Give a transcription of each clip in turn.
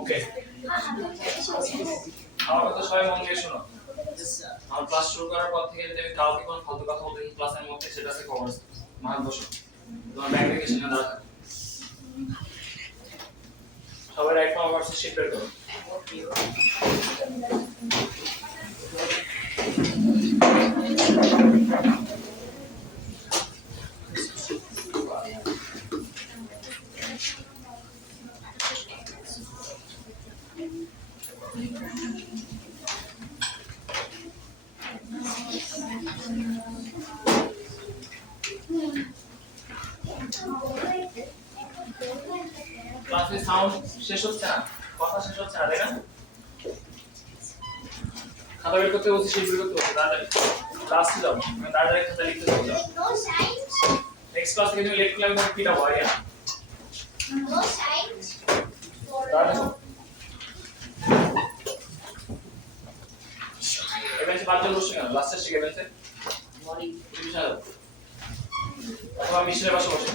ওকে, আমার কথা সবাই মন দিয়ে শোনো। আমার ক্লাস শুরু করার পর থেকে যদি আমি কাউকে কোনো ফালতু কথা বলতে দেখি ক্লাসের মধ্যে, সেটা হচ্ছে খবর আছে। মান বসো, তোমার ব্যাগ রেখে সেখানে দাঁড়া থাকো। সবাই রাইট ফ্রম ভার্সেস শিট বের করো। ক্লাসে সাউন্ড শেষ হচ্ছে না, কথা শেষ হচ্ছে না, তাই না? খাতা বের করতে বলছি, শিট বের করতে বলছি, তাড়াতাড়ি লাস্টে যাও, আমি তাড়াতাড়ি খাতা লিখতে যাবো। নেক্সট ক্লাস থেকে তুমি লেট করলে আমি পিটাবো, আরিয়া। এবেন্সে 5 জন বসে কেন? লাস্টে শিখে এবেন্সে মর্নিং ডিভিশন অথবা মিশনের পাশে বসে।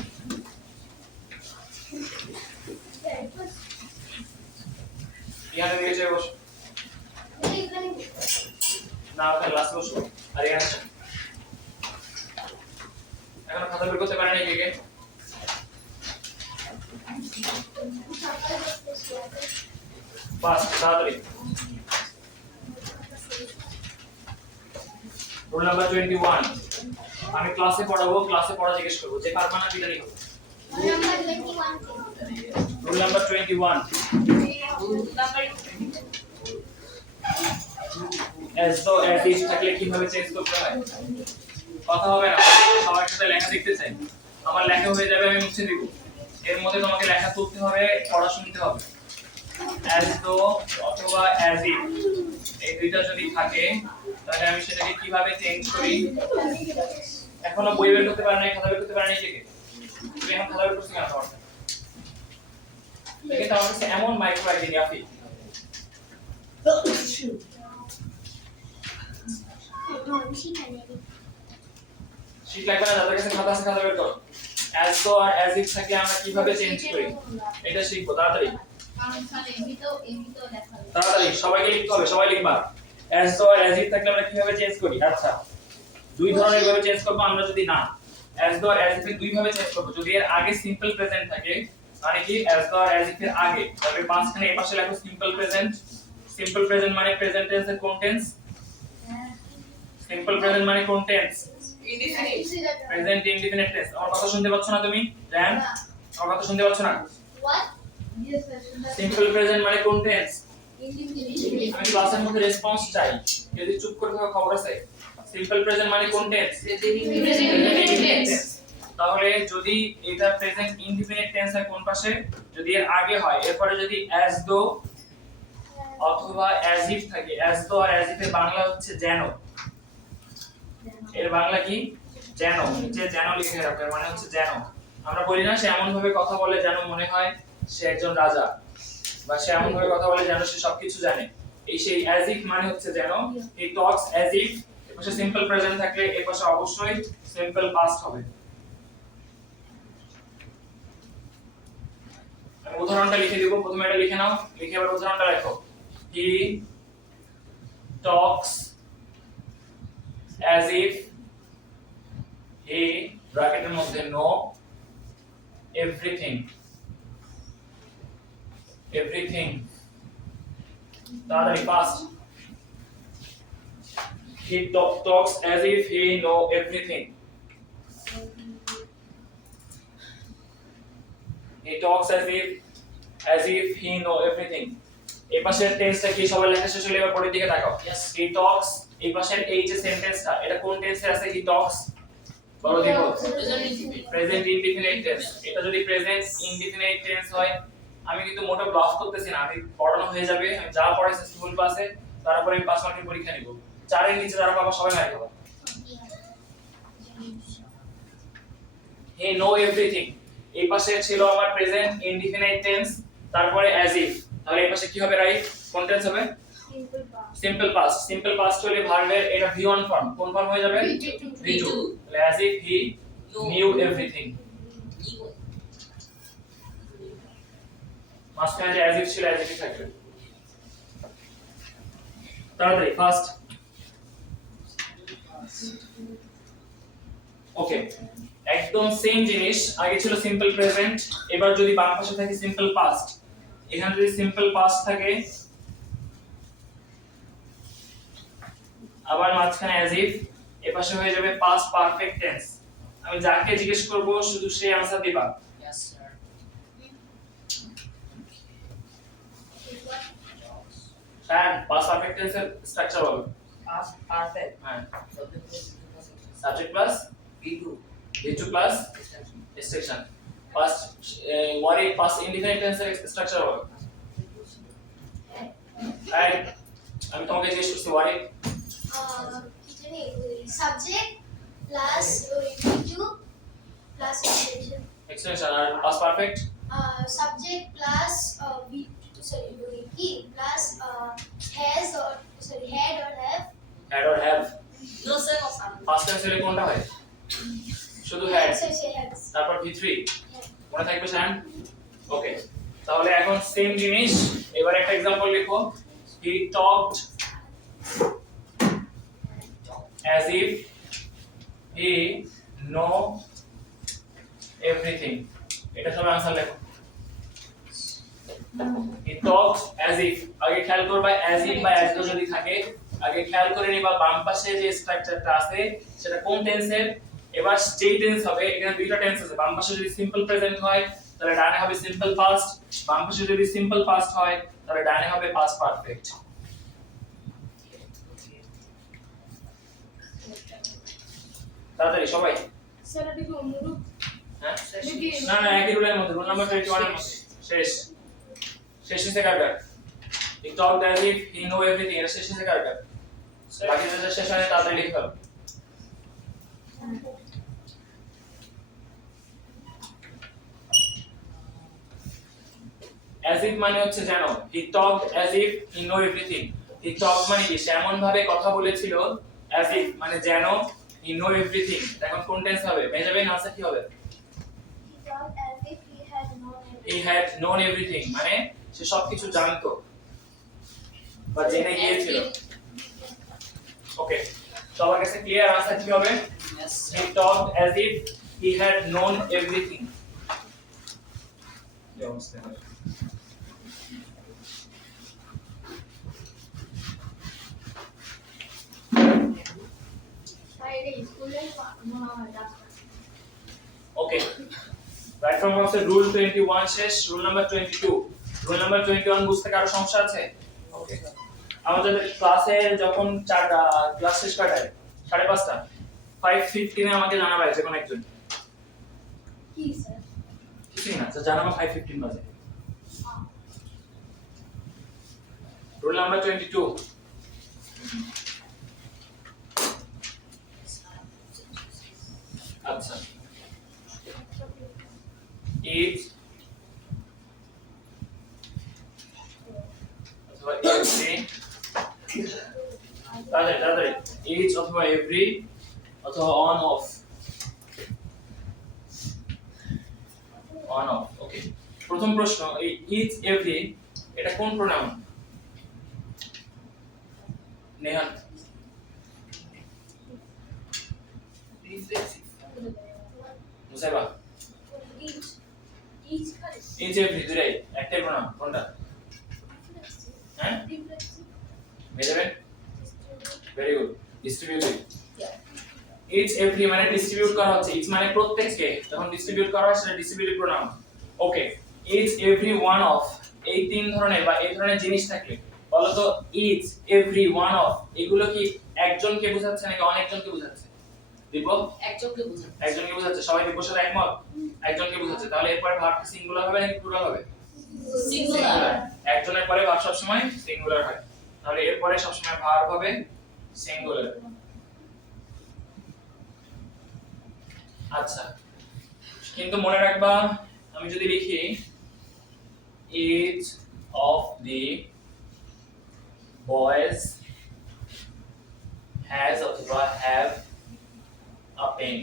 ইয়ানে দিকে যাও, বসো না, ওখানে লাস্টে বসো। আর এখানে এখন খাতা বের করতে পারে না কে কে? বাস তাড়াতাড়ি। রোল নাম্বার 21 আমি ক্লাসে পড়াবো, ক্লাসে পড়া জিজ্ঞেস করব, যে পারবে না পিটানি হবে। Roll number 21 as though as if থাকলে কিভাবে চেঞ্জ করতে হয়? কথা হবে না, সবার সাথে লেখা দেখতে চাই। আমার লেখা হয়ে যাবে, আমি মুছে দিব। এর মধ্যে তোমাকে লেখা তুলতে হবে, পড়া শুনতে হবে। as though অথবা as if এই দুইটা যদি থাকে তাহলে আমি সেটাকে কিভাবে চেঞ্জ করি? এখনো বই বের করতে পারে না, খাতা বের করতে পারে না, কে তুমি এখন খাতা বের করছিস না? তোমার দেখে তো আমার কাছে এমন মাইক্রো আইডিয়া আফি শীত লাগবে না, যাদের কাছে খাতা আছে খাতা বের করো। as though R as if থাকে আমরা কিভাবে চেঞ্জ করি এটা শিখবো। তাড়াতাড়ি তাড়াতাড়ি সবাইকে লিখতে হবে, সবাই লিখবা। as though R as if থাকলে আমরা কিভাবে চেঞ্জ করি? আচ্ছা, দুই ধরনের ভাবে চেঞ্জ করব আমরা। যদি না as though R as if এর দুই ভাবে চেঞ্জ করব। যদি এর আগে সিম্পল প্রেজেন্ট থাকে মানে কি as though R as if এর আগে, তবে পাঁচখানে এই পাশে লেখো সিম্পল প্রেজেন্ট। সিম্পল প্রেজেন্ট মানে প্রেজেন্ট টেন্সের কোন টেন্স? সিম্পল প্রেজেন্ট মানে কোন tense? Indefinite. Present indefinite tense. আমার কথা শুনতে পাচ্ছ না তুমি? জান, আমার কথা শুনতে পাচ্ছ না? হোয়াট? সিম্পল প্রেজেন্ট মানে কোন টেন্স? ইনডিফিনিট। আমি ক্লাসের মধ্যে রেসপন্স চাই, যদি চুপ করে থাকো খবর আছে। সিম্পল প্রেজেন্ট মানে কোন টেন্স? Present tense. তাহলে যদি এটা প্রেজেন্ট ইনডিফিনিট টেন্স হয় কোন পাশে? যদি এর আগে হয়। এরপরে যদি as though অথবা as if থাকে। as though R as if এর বাংলা হচ্ছে যেন। এর বাংলা কি? যেন। নিচে যেন লিখে রাখো, এর মানে হচ্ছে যেন। আমরা বলি না সে এমন ভাবে কথা বলে যেন মনে হয় সে একজন রাজা, বা সে এমন ভাবে কথা বলে যেন সে সবকিছু জানে। এই সেই as if মানে হচ্ছে যেন। he talks as if এর পাশে সিম্পল প্রেজেন্ট থাকলে এর পাশে অবশ্যই সিম্পল পাস্ট হবে। আমি উদাহরণটা লিখে দেব, প্রথমে এটা লিখে নাও, লিখে আবার উদাহরণটা লেখো। he talks as if he ব্র্যাকেটের মধ্যে know everything তাড়াতাড়ি fast. he talks as if he know everything. he talks as if he know everything. এই পাশের টেন্সটা কি সবাই লেখা শেষ হলে এবার পরের দিকে তাকাও। he talks এই পাশের এই যে সেন্টেন্সটা এটা কোন টেন্সে আছে? he talks বলো দেখো, প্রেজেন্ট ইনডিফিনিট টেন্স। এটা যদি প্রেজেন্ট ইনডিফিনিট টেন্স হয়, আমি কিন্তু মোটা ব্লাফ করতেছি না, আমি পড়ানো হয়ে যাবে, আমি যা পড়াইছি স্কুল ক্লাসে তারপরে আমি 5 মার্কের পরীক্ষা নিব। 4 এর নিচে যারা পাবা সবাই মার খাবা। he know everything এই পাশে ছিল আমার প্রেজেন্ট ইনডিফিনিট টেন্স, তারপরে as if। তাহলে এই পাশে কি হবে? রাইট কোন টেন্স হবে? Simple past. সিম্পল পাস্ট হলে ভার্বের এটা v1 ফর্ম। কোন ফর্ম হয়ে যাবে? v2। তাহলে as if he knew everything। মাঝখানে যে অ্যাজ ইফ ছিল অ্যাজ ইফই থাকবে। তাড়াতাড়ি ফার্স্ট। ওকে, একদম সেম জিনিস, আগে ছিল সিম্পল প্রেজেন্ট, এবার যদি বাম পাশে থাকে সিম্পল পাস্ট, এখানে যদি সিম্পল পাস্ট থাকে আবার মাঝখানে অ্যাজ ইফ, এপাশে হয়ে যাবে পাস্ট পারফেক্ট টেন্স। আমি যাকে জিজ্ঞেস করব শুধু সে আনসার দিবা। Yes, sir. হ্যাঁ, পাস্ট পারফেক্ট টেন্সের স্ট্রাকচার বলো। Past perfect. হ্যাঁ, Subject plus plus subject plus V2. V2 plus Extension. Extension. Past what is past indefinite টেন্সের স্ট্রাকচার বলো। এই, আমি তোমাকে জিজ্ঞেস করছি what is subject plus V2 plus extension. extension আর past perfect Subject plus V2 plus has or had or have. had or have। No, sir. First tense এর কোনটা হয়? শুধু had, Has. তারপর V3 মনে থাকবে স্যার। ওকে, তাহলে এখন সেম জিনিস, এবার একটা एग्जांपल লিখো। he talked as if he know everything। এটা সবাই आंसर লেখো। he talks as if, আগে খেয়াল করবা as if বা as though যদি থাকে আগে খেয়াল করে নিবা বাম পাশে যে স্ট্রাকচারটা আছে সেটা কোন টেন্সের। এবার যেই টেন্স হবে, এখানে দুইটা টেন্স আছে, বাম পাশে যদি সিম্পল প্রেজেন্ট হয় তাহলে ডানে হবে সিম্পল পাস্ট, বাম পাশে যদি সিম্পল পাস্ট হয় তাহলে ডানে হবে পাস্ট পারফেক্ট। তাড়াতাড়ি সবাই। স্যার এটা কি অনুরূপ? হ্যাঁ, না না, একই রুলের মধ্যে, রুল নাম্বার 21 এর মধ্যে শেষ। শেষ হইছে কারটা he talked as if he know everything, এটা শেষ হইছে কারটা। বাকি যেটা শেষ হয় তাড়াতাড়ি লিখে ফেলো। as if মানে হচ্ছে জানো, he talked as if he know everything। he talked মানে কি, সে এমন ভাবে কথা বলেছিল, as if মানে যেন, he know everything। এখন কোন টেন্স হবে? মেজাবেন আনসার কি হবে? He talked as if he had known everything. he had known everything মানে সে সবকিছু জানতো বা জেনে গিয়েছিল। ওকে, সবার কাছে ক্লিয়ার? আনসার কি হবে? Yes, sir. he talked as if he had known everything। কি অবস্থা হবে? বাইরে স্কুলে মনে হয় ডাক্তার। ওকে, রাইট ফ্রম হচ্ছে রুল 21 শেষ, রুল নাম্বার 22। রুল নাম্বার 21 বুঝতে কারো সমস্যা আছে? ওকে, আমাদের ক্লাসে যখন ক্লাস শেষ কয়টায়? 5:30। 5:15 এ আমাকে জানাবে যে কোন একজন। কি স্যার? কিছুই না, জানাবো 5:15 বাজে। Rule number 22। আচ্ছা, each অথবা every, তাড়াতাড়ি each অথবা every অথবা on off, on off। ওকে, প্রথম প্রশ্ন, এই each every এটা কোন pronoun? Nehan Reflexive. Musaiba, Each খালি each every দুইটাই একটাই প্রোনাউন, কোনটা? হ্যাঁ, মেজাবেন। Very good, distributive. each every মানে ডিস্ট্রিবিউট করা হচ্ছে, each মানে প্রত্যেককে, যখন ডিস্ট্রিবিউট করা হয় সেটা distributive pronoun. Okay, each every one of, এই তিন ধরনের বা এই ধরনের জিনিস থাকলে বলো তো each every one of এগুলো কি একজনকে বোঝাচ্ছে নাকি অনেকজনকে বোঝাচ্ছে? দিব একজনকে বোঝায়। একজনকে বোঝাচ্ছে, সবাই দিবর সাথে একমত? একজনকে বোঝাচ্ছে, তাহলে এরপরে ভার্বটা সিঙ্গুলার হবে নাকি প্লুরাল হবে? Singular. একজনের পরে ভার্ব সবসময় সিঙ্গুলার হয়, তাহলে এরপরে সবসময় ভার্ব হবে সিঙ্গুলার। আচ্ছা, কিন্তু মনে রাখবা, আমি যদি লিখি each of the boys has অথবা have a pen।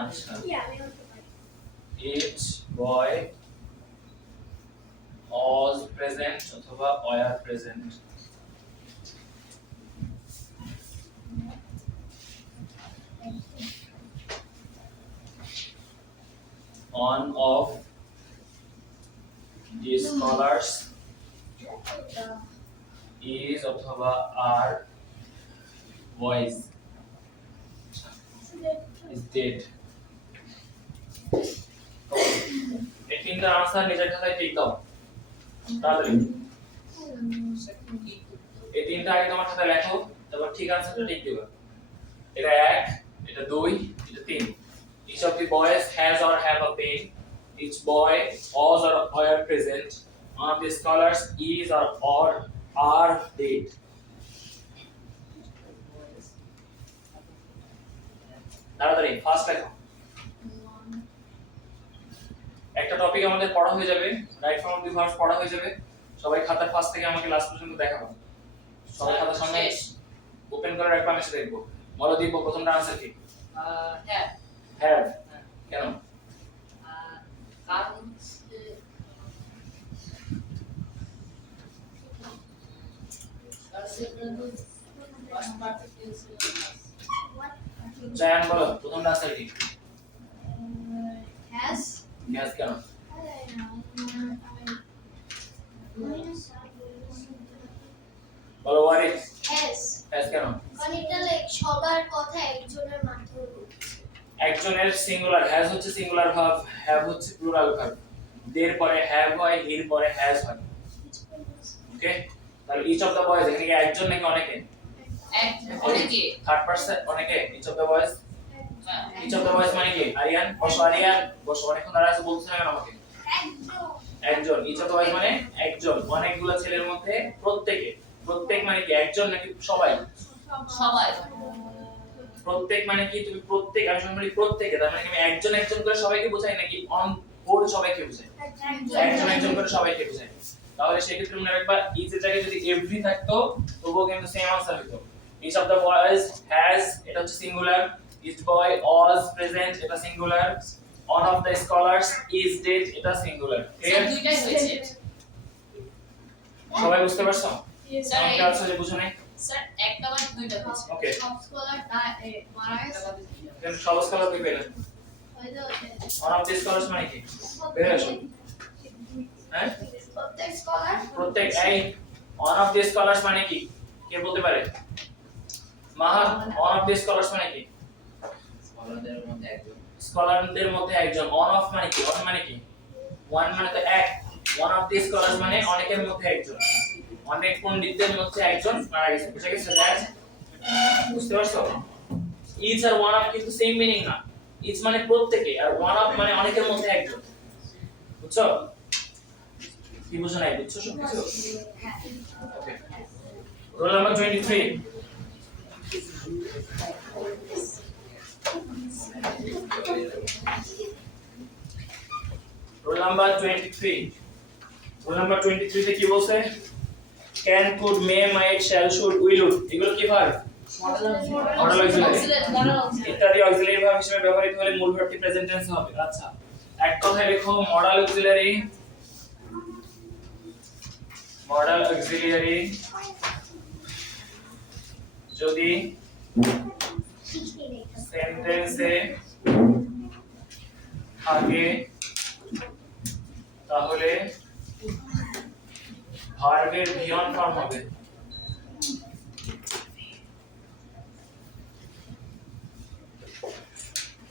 আচ্ছা, কি আমি বলতে পারি? each boy প্রেজেন্ট অথবা were present on of the scholars is অথবা are voice is dead এই তিনটা আনসার নিজের খাতায় টিক দাও তাড়াতাড়ি এই তিনটা আগে তোমার খাতায় লেখো তারপর ঠিক আনসারটা টিক দিবা এটা 1 এটা 2 এটা 3 each of the boys has or have a pen each boy was or are present one of the scholars is or are dead তাড়াতাড়ি ফাস্ট লেখো একটা টপিক আমাদের পড়া হয়ে যাবে right form of the verbs পড়া হয়ে যাবে সবাই খাতার ফার্স্ট থেকে আমাকে লাস্ট পর্যন্ত দেখাবো সবাই খাতার সামনে ওপেন করে রাখবা আমি সেটা দেখবো বলো দিব প্রথমটা আনসার কি হ্যাঁ হ্যাভ কেন কারণ জায়ান বলো প্রথমটা আনসার কি has গ্যাস কেন বলো ওয়ারিস has গ্যাস কেন কারণ এটা লাইক সবার কথা একজনের মাধ্যমে বলছে একজনের সিঙ্গুলার হ্যাজ হচ্ছে সিঙ্গুলার ভার্ব হ্যাভ হচ্ছে প্লুরাল ভার্ব দের পরে হ্যাভ হয় হির পরে হ্যাজ হয় ওকে তাহলে ইচ অফ দা বয়েজ এখানে কি একজন নাকি অনেকে অনেকে থার্ড পারসন অনেকে ইচ অফ দা বয়েজ হ্যাঁ ইচ অফ দা বয়েজ মানে কি আরিয়ান বসো অনেকক্ষণ দাঁড়া আছে বলছ না কেন আমাকে একজন ইচ অফ দা বয়েজ মানে একজন অনেকগুলো ছেলের মধ্যে প্রত্যেকে প্রত্যেক মানে কি একজন নাকি সবাই সবাই প্রত্যেক মানে কি তুমি প্রত্যেক আমি শুনবি প্রত্যেকে তার মানে কি আমি একজন একজন করে সবাইকে বোঝাই নাকি অন হোল সবাইকে বোঝাই একজন একজন করে সবাইকে বোঝাই তাহলে সেই ক্ষেত্রে মনে রাখবা ইচ এর জায়গায় যদি এভরি থাকতো তবুও কিন্তু সেম আনসার হতো each of the boys has এটা হচ্ছে singular each boy was present এটা singular one of the scholars is dead এটা সিঙ্গুলার স্যার দুইটাই হয়েছে সবাই বুঝতে পারছো স্যার আমি কাজ যে বুঝো নাই স্যার একটা বাদ দুইটা হয়েছে ওকে সব স্কলার মারা গেছে দেন সব স্কলার কি পেলেন হয়তো অন অফ দা স্কলারস মানে কি বের আসো হ্যাঁ প্রত্যেক স্কলার প্রত্যেক এই অন অফ দি স্কলারস মানে কি কে বলতে পারে মাহাত অন অফ দি স্কলারস মানে কি স্কলারদের মধ্যে একজন অন অফ মানে কি অন মানে কি ওয়ান মানে তো এক ওয়ান অফ দি স্কলারস মানে অনেকের মধ্যে একজন অনেক পণ্ডিতদের মধ্যে একজন মারা গেছে বুঝা গেছে দ্যাট বুঝতে পারছো ইচ আর ওয়ান অফ কিন্তু সেম মিনিং না ইচ মানে প্রত্যেকে আর ওয়ান অফ মানে অনেকের মধ্যে একজন বুঝছো কি বুঝো নাই বুঝছো সব কিছু okay roll number 23 roll number 23 roll number 23 তে কি বলছে can could may might shall should will would এগুলো কি ভার্ব মডেল অক্সিলারি ইত্যাদি অক্সিলারি ভার্ব হিসেবে ব্যবহৃত হলে মূল ভার্বটি প্রেজেন্ট টেন্স হবে আচ্ছা এক কথায় লেখো মডেল অক্সিলারি যদি সেন্টেন্সে থাকে তাহলে ভার্বের ভিয়ন ফর্ম হবে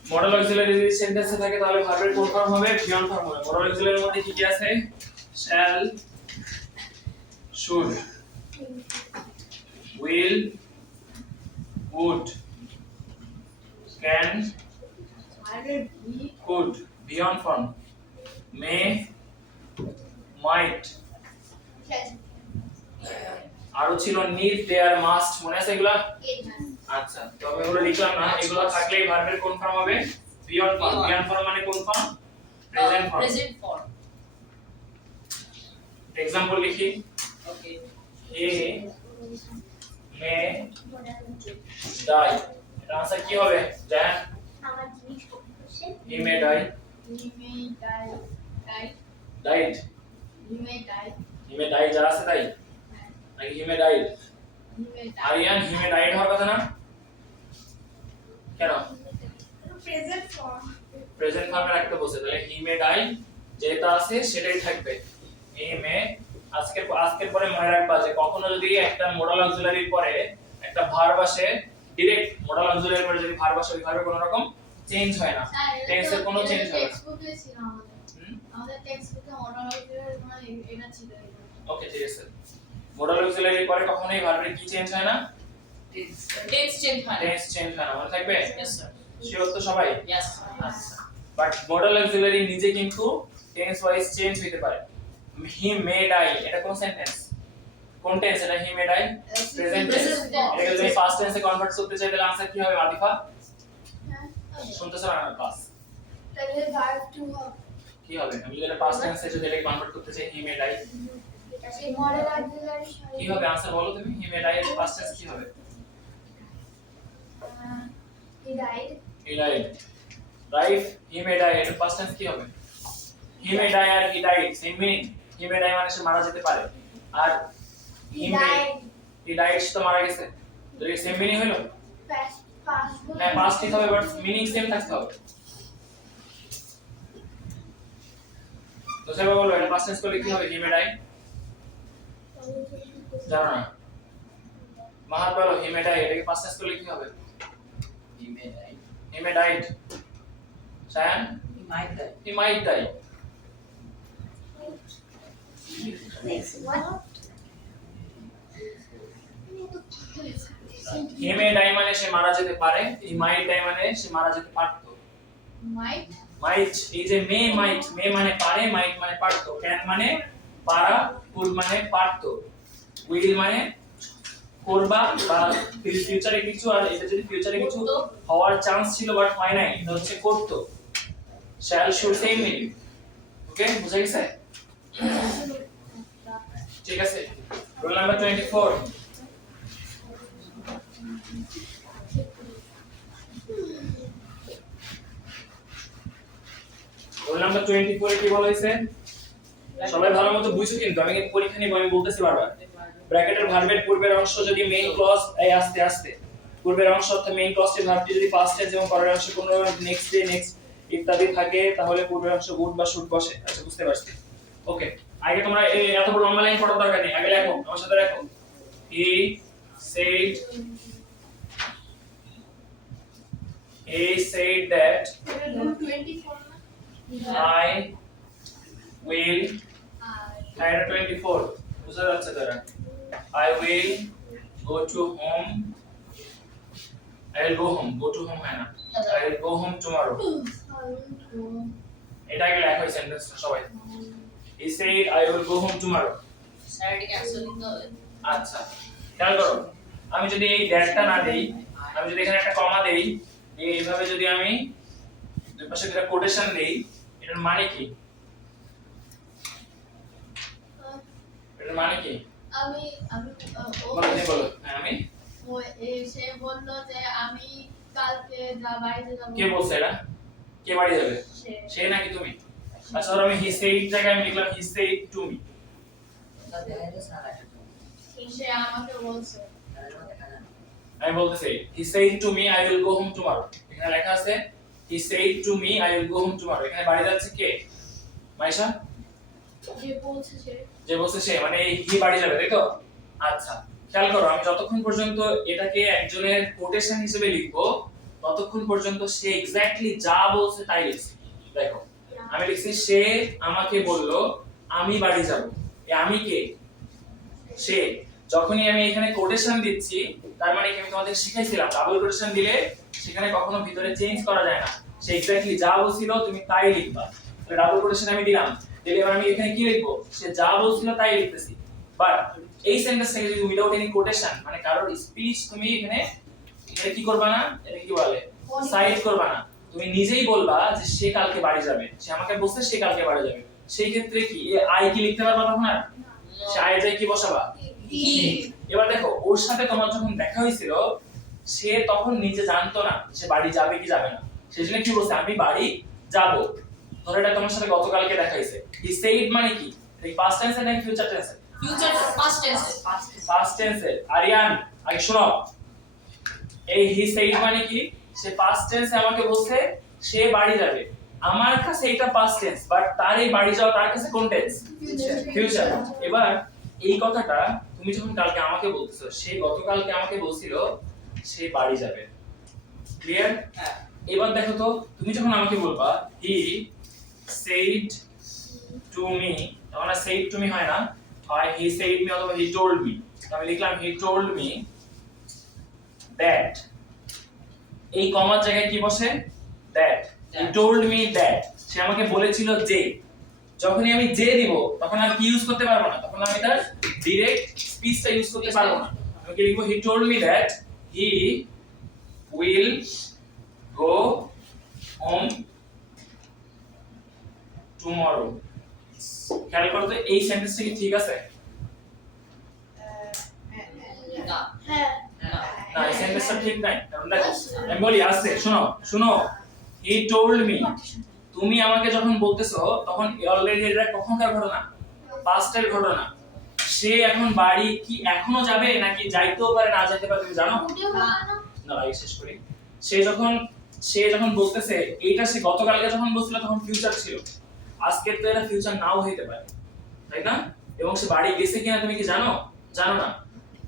মডেল অক্সিলারি যদি সেন্টেন্সে থাকে তাহলে ভার্বের কোন ফর্ম হবে ভিয়ন ফর্ম হবে মডেল অক্সিলারির মধ্যে কি কি আছে shall should will would can could beyond form may might আরো ছিল need there must মনে আছে এগুলা আচ্ছা তো আমি এগুলো লিখলাম না এগুলো থাকলেই ভার্বের কোন ফর্ম হবে beyond form মানে কোন ফর্ম প্রেজেন্ট ফর্ম एग्जांपल लिखी ওকে he may die এটা आंसर কি হবে জান আমার জিনিস করতেছে he may die he may die died he may die he he may die যা আছে তাই নাকি হি মে ডাইড? আরিয়ান হি মে ডাইড হওয়ার কথা না? কেন প্রেজেন্ট ফর্ম প্রেজেন্ট ফর্মে রাখতে বলছে, তাহলে হি মে ডাই যেটা আছে সেটাই থাকবে। হি মে আজকের পরে মনে রাখবা যে কখনো যদি একটা মোডাল অক্সিলারির পরে একটা ভার্ব আসে, ডাইরেক্ট মোডাল অক্সিলারির পরে যদি ভার্ব আসে ওই ভার্বে কোনো রকম চেঞ্জ হয় না, টেন্সের কোনো চেঞ্জ হবে না। টেক্সটবুকে ছিল আমাদের টেক্সটবুকে অনারোগ্যের মানে এটা ছিল। ওকে ঠিক আছে। মোডাল অক্সিলারির পরে কখনোই ভার্বের কি চেঞ্জ হয় না? টেন্স চেঞ্জ হয় না। টেন্স চেঞ্জ হয় না, মনে থাকবে? Yes sir. শিওর তো সবাই? Yes. আচ্ছা, বাট মডাল অক্সিলারি নিজে কিন্তু টেন্স ওয়াইজ চেঞ্জ হতে পারে। হি মে ডাই এটা কোন সেন্টেন্স? কোন টেন্স এটা? হি may die present tense. Present tense. এটাকে যদি ফার্স্ট টেন্সে কনভার্ট করতে চাই তাহলে आंसर কি হবে আদিফা? শুনতেছ না ক্লাস? তাহলে ভার্ব টু হবে। কি হবে? আমি যদি পাস্ট টেন্সে যদি এটাকে কনভার্ট করতে চাই হি মে ডাই এই মডেল অক্সিলারি কি হবে? आंसर বলো তুমি। হি মে ডাই এর পাস্ট টেন্স কি হবে? He died. He died, right? He may die এর পাস্ট টেন্স কি হবে? হি মে ডাই আর he died same meaning. He may die মানে সে মারা যেতে পারে, আর হি ডাইড হি ডাইড তো মারা গেছে, তো এই সেম মিনিং হলো। পাস্ট হ্যাঁ পাস্ট ঠিক হবে, বাট মিনিং সেম থাকতে হবে। তো সেবা বলো এটা পাস্ট টেন্স করলে কি হবে? হি মে ডাই জানো না? মাহাত বলো হি মে ডাই এটাকে পাস্ট টেন্স করলে কি হবে? He may die. He May died. Shayan He might die. He mite die. He may die মানে সে মারা যেতে পারে, হি মাইট ডাই মানে সে মারা যেতে পারতো। মাইট মাইট, এই যে মে মাইট, মে মানে পারে, মাইট মানে পারতো, ক্যান মানে পারা, কুড মানে পারতো, উইল মানে করবা বা ফিউচারে কিছু, আর এটা যদি ফিউচারে কিছু হওয়ার চান্স ছিল বাট হয় নাই, এটা হচ্ছে করতো। Shall should same meaning. Okay বুঝা গেছে? ঠিক আছে। Roll number 24। রোল নাম্বার 24 এ কি বলা হয়েছে? সবাই ভালো মতো বুঝো, কিন্তু আমি কিন্তু পরীক্ষা নিব, আমি বলতেছি বারবার। ব্র্যাকেটের ভার্বের পূর্বের অংশ যদি মেইন ক্লজ এই আস্তে আস্তে পূর্বের অংশ অর্থাৎ মেইন ক্লজটির ভার্বটি যদি পাস্ট টেন্স এবং পরের অংশ কোনো নেক্সট ডে, নেক্সট ইত্যাদি থাকে তাহলে পূর্বের অংশ গুড বা শুড বসে। আচ্ছা বুঝতে পারছি। ওকে, আগে তোমরা এই এত বড় লম্বা লাইন পড়ার দরকার নেই, আগে লেখো, আমার সাথে লেখো। হি said that 24 I will, এটা 24 বুঝা যাচ্ছে তারা। I will go to home, I will go home, go to home হয় না, I will go home tomorrow। এটা আগে লেখো সেন্টেন্সটা সবাই। He said I will go home tomorrow। Sir এটাকে ক্যান্সেল দিতে হবে। আচ্ছা খেয়াল করো, আমি যদি এই ড্যাশটা না দেই, আমি যদি এখানে একটা কমা দেই, এইভাবে যদি আমি দুই পাশে একটা কোটেশন দেই, এটার মানে কি? এটার মানে কি? আমি বলো তুমি বলো। হ্যাঁ আমি। সে বললো যে আমি কালকে বাড়িতে যাব। কে বলছে এটা? কে বাড়ি যাবে? সে নাকি তুমি? আচ্ছা ধরো আমি হি সেড জায়গায় আমি লিখলাম হি সেড টু মি। ওটা দেখা যাচ্ছে না লেখা তো। সে আমাকে বলছে। তাহলে ওটা দেখা যায় না। আমি বলতেছি হি said to me I will go home tomorrow. এখানে লেখা আছে হি said to me I will go home tomorrow. এখানে বাড়ি যাচ্ছে কে? মাইশা? যে বলছে সে, মানে এই হি বাড়ি যাবে তাই তো? আচ্ছা খেয়াল করো, আমি যতক্ষণ পর্যন্ত এটাকে একজনের কোটেশন হিসেবে লিখবো ততক্ষণ পর্যন্ত সে এক্স্যাক্টলি যা বলছে তাই লিখছি। দেখো আমি লিখছি সে আমাকে বললো আমি বাড়ি যাব। এই আমি কে? সে। যখনই আমি এখানে কোটেশন দিচ্ছি তার মানে কি আমি তোমাদের শিখাইছিলাম ডাবল কোটেশন দিলে সেখানে কখনো ভিতরে চেঞ্জ করা যায় না, সে এক্স্যাক্টলি যা বলছিল তুমি তাই লিখবা। তাহলে ডাবল কোটেশন আমি দিলাম, দিলে এবার আমি এখানে কি লিখবো? সে যা বলছিল তাই লিখতেছি। বাট এই সেন্টেন্সটাকে যদি উইদাউট এনি কোটেশন, মানে কারোর স্পিচ তুমি এখানে কি করবা না, এটা কি বলে সাইড করবা না, তুমি নিজেই বলবা যে সে কালকে বাড়ি যাবে, সে আমাকে বলছে সে কালকে বাড়ি যাবে, সেই ক্ষেত্রে কি আই কি লিখতে পারবা তখন? আর সে আই যাই কি বসাবা? এবার দেখো ওর সাথে তোমার যখন দেখা হয়েছিল সে তখন নিজে জানতো না সে বাড়ি যাবে কি যাবে না, সেজন্য কি বলছে আমি বাড়ি যাব। ধরো এটা তোমার সাথে গতকালকে দেখা হয়েছে, হি সেড মানে কি? এই পাস্ট টেন্স নাকি future tense? Future past tense. Past টেন্সে আরিয়ান আগে শোনো এই হি সেইড মানে কি সে পাস্ট টেন্সে আমাকে বলছে সে বাড়ি যাবে আমার কাছে এটা পাস্ট টেন্স বাট তার এই বাড়ি যাওয়া তার কাছে কোন টেন্স ফিউচার এবার এই কথাটা তুমি যখন কালকে আমাকে বলতেছো সে গতকালকে আমাকে বলছিল সে বাড়ি যাবে ক্লিয়ার এবার দেখো তো তুমি যখন আমাকে বলবা হি সেইড টু মি তখন আর সেইড টু মি হয় না হয় হি সেইড মি অথবা হি টোল্ড মি আমি লিখলাম হি টোল্ড মি দ্যাট এই কমার জায়গায় কি বসে that he told me that সে আমাকে বলেছিল যে যখনই আমি যে দিব তখন আর কি ইউজ করতে পারবো না তখন আমি তার ডাইরেক্ট স্পিচটা ইউজ করতে পারবো না আমি কি লিখবো হি told me that he will go home tomorrow খেয়াল করো তো এই সেন্টেন্সটা কি ঠিক আছে না হ্যাঁ না এই সেন্টেন্সটা ঠিক নাই কারণ দেখো আমি বলি আস্তে শোনো শোনো হি টোল্ড মি তুমি আমাকে যখন বলতেছো তখন অলরেডি এটা কখনকার ঘটনা পাস্টের ঘটনা সে এখন বাড়ি কি এখনো যাবে নাকি যাইতেও পারে না যেতে পারে তুমি জানো না ভাই শেষ করি সে যখন বলতেছে এইটা সে গতকালকে যখন বলছিল তখন ফিউচার ছিল আজকে তো এটা ফিউচার নাও হইতে পারে তাই না এবং সে বাড়ি গেছে কিনা তুমি কি জানো জানো না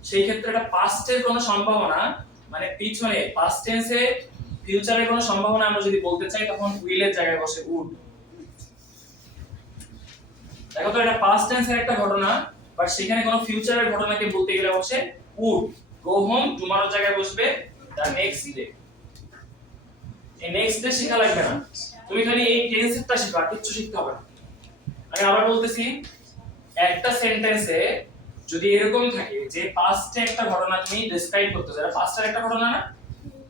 সেই ক্ষেত্রে এটা পাস্টের কোনো সম্ভাবনা মানে পিছনে পাস্ট টেন্সে ফিউচারের কোনো সম্ভাবনা আমরা যদি বলতে চাই তখন উইলের জায়গায় বসে উড দেখো তো এটা পাস্ট টেন্সের একটা ঘটনা বাট সেখানে কোনো ফিউচারের ঘটনাকে বলতে গেলে বসে উড গো হোম টুমরোর জায়গায় বসবে দ্য নেক্সট ডে এই নেক্সট ডে শেখা লাগবে না তুমি খালি এই টেন্সেরটা শিখো আর কিছু শিখতে হবে না আমি আবার বলতেছি একটা সেন্টেন্সে যদি এরকম থাকে যে পাস্টে একটা ঘটনা তুমি ডেসক্রাইব করতেছো এটা পাস্টের একটা ঘটনা না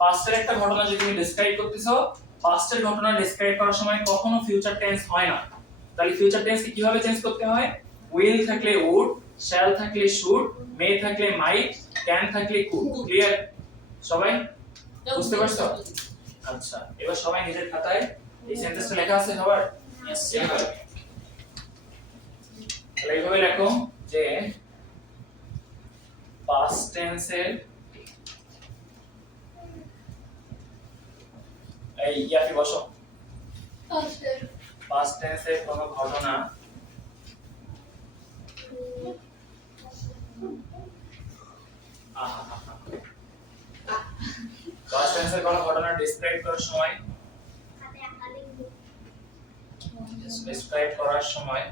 পাস্টের একটা ঘটনা যদি তুমি ডেসক্রাইব করতেছো পাস্টের ঘটনা ডেসক্রাইব করার সময় কখনো ফিউচার টেন্স হয় না তাহলে ফিউচার টেন্সকে কিভাবে চেঞ্জ করতে হয় উইল থাকলে উড শ্যাল থাকলে শুড মে থাকলে মাইট ক্যান থাকলে কুড ক্লিয়ার সবাই বুঝতে পারছো আচ্ছা এবার সবাই নিজের খাতায় এই সেন্টেন্সটা লেখা আছে সবার Yes, তাহলে এইভাবে লেখো যে পাস্ট টেন্সের এই ইয়াফি বসো পাস্ট টেন্সের কোনো ঘটনা পাস্ট টেন্সের কোনো ঘটনা ডেসক্রাইব করার সময়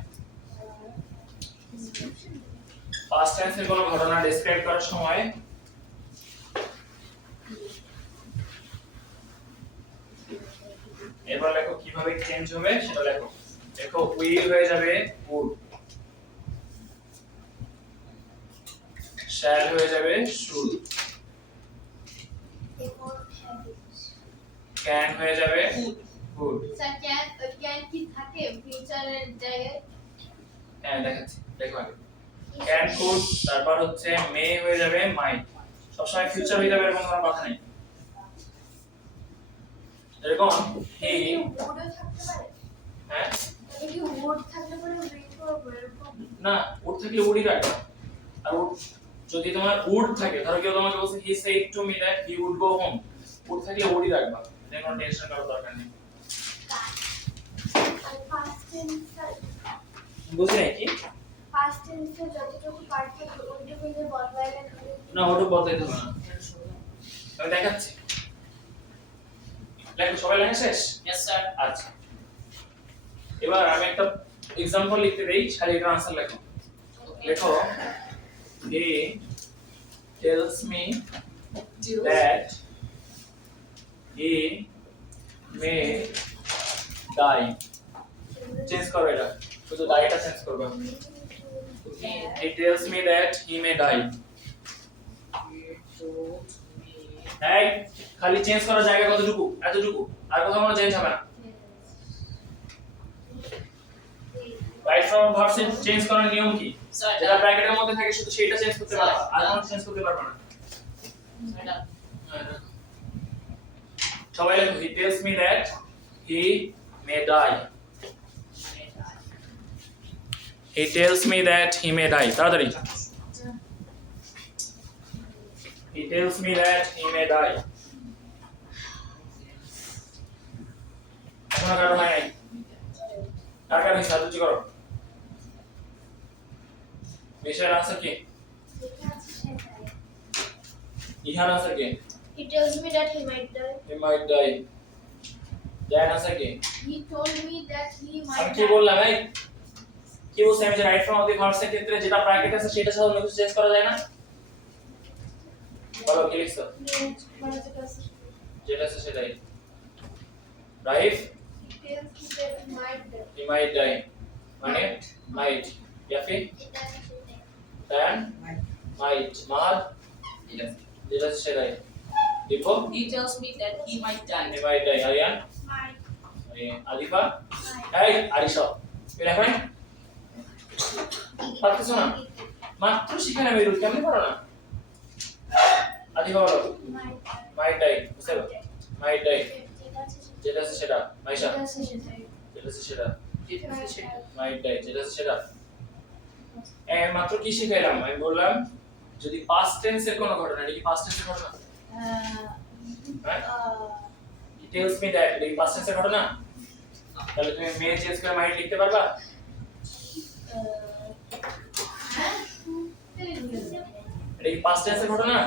পাস্ট টেন্সের কোনো ঘটনা ডেসক্রাইব করার সময় এবার লেখো কিভাবে চেঞ্জ হবে সেটা লেখো দেখো উইল হয়ে যাবে উড শ্যাল হয়ে যাবে শুড ক্যান হয়ে যাবে গুড স্যার ক্যান কি থাকে ফিউচারের জায়গায় হ্যাঁ দেখাচ্ছি দেখো আগে ক্যান কুড তারপর হচ্ছে মে হয়ে যাবে মাইট সবসময় ফিউচার হয়ে যাবে এরকম কোনো কথা নেই এরকম হি উডও থাকতে পারে হ্যাঁ তাহলে কি উড থাকলে পরে ব্রেক করব এরকম না উড থাকলে উডই রাখবে আর উড যদি তোমার উড থাকে ধরো কেউ তোমাকে বলছে he said to me that he would go home would থাকলে উডই রাখবা দেন কোনো টেনশন করার দরকার নেই আর পাস্ট টেন্স বুঝলে কি পাস্ট টেন্সে যতটুকু পার্ট থাকে ওইটুকু যে বদলাইলে খালি না ওটা বদলাইতে হবে না আমি দেখাচ্ছি লেখো সবাই লেখা শেষ yes sir. আচ্ছা এবার আমি একটা एग्जांपल লিখতে দেই খালি এটা आंसर লেখো লেখো he tells me that he may die change করো এটা শুধু ডাইটা চেঞ্জ করবে he tells me that he may die এই খালি চেঞ্জ করার জায়গা কতটুকু এতটুকু আর কোথাও কোনো চেঞ্জ হবে না রাইট ফ্রম ভার্ব চেঞ্জ করার নিয়ম কি Sir, যেটা ব্র্যাকেটের মধ্যে থাকে শুধু সেটা চেঞ্জ করতে পারবে আর কোনো চেঞ্জ করতে পারবে না Madam. সবাই লেখো he tells me that he may die He tells me that he may die. তাড়াতাড়ি। He tells me that he may die. এখনো কারো হয় নাই? কার কার হয়েছে? হাত উঁচু করো। বিষয়ের আনসার কি? ইহার আনসার কি? He tells me that he might die. He might die. জায়ের আনসার কি? He told me that he আমি might কি die. বললাম এই? কি বলছি আমি যে right form of the verbs এর ক্ষেত্রে যেটা ব্র্যাকেট আছে সেটা সাথে অন্য কিছু চেঞ্জ করা যায় না? বলো কি লিখছো? যেটা আছে সেটাই। Right? He tells me that he might die. He might die. মানে might. ইয়াফি? Then might. মাদ? যেটা আছে সেটাই। Dipak? He tells me that he might die. He might die. Aryan? Might. আদিফা? এই আরিশা। তুই লেখো না? পারতেছো না? মাত্র শিখে নেবে রুল কেমনে পারো না? আদিফা বলো। Might. might die বুঝতে পারো? might die যেটা আছে সেটা মাইশা যেটা আছে সেটা might die যেটা আছে সেটা মাত্র কি শিখাইলাম আমি বললাম যদি past tense এর কোনো ঘটনা এটা কি past tense এর ঘটনা হ্যাঁ he tells me that এটা কি past tense এর ঘটনা তাহলে তুমি মে চেঞ্জ করে might লিখতে পারবা এটা কি past tense এর ঘটনা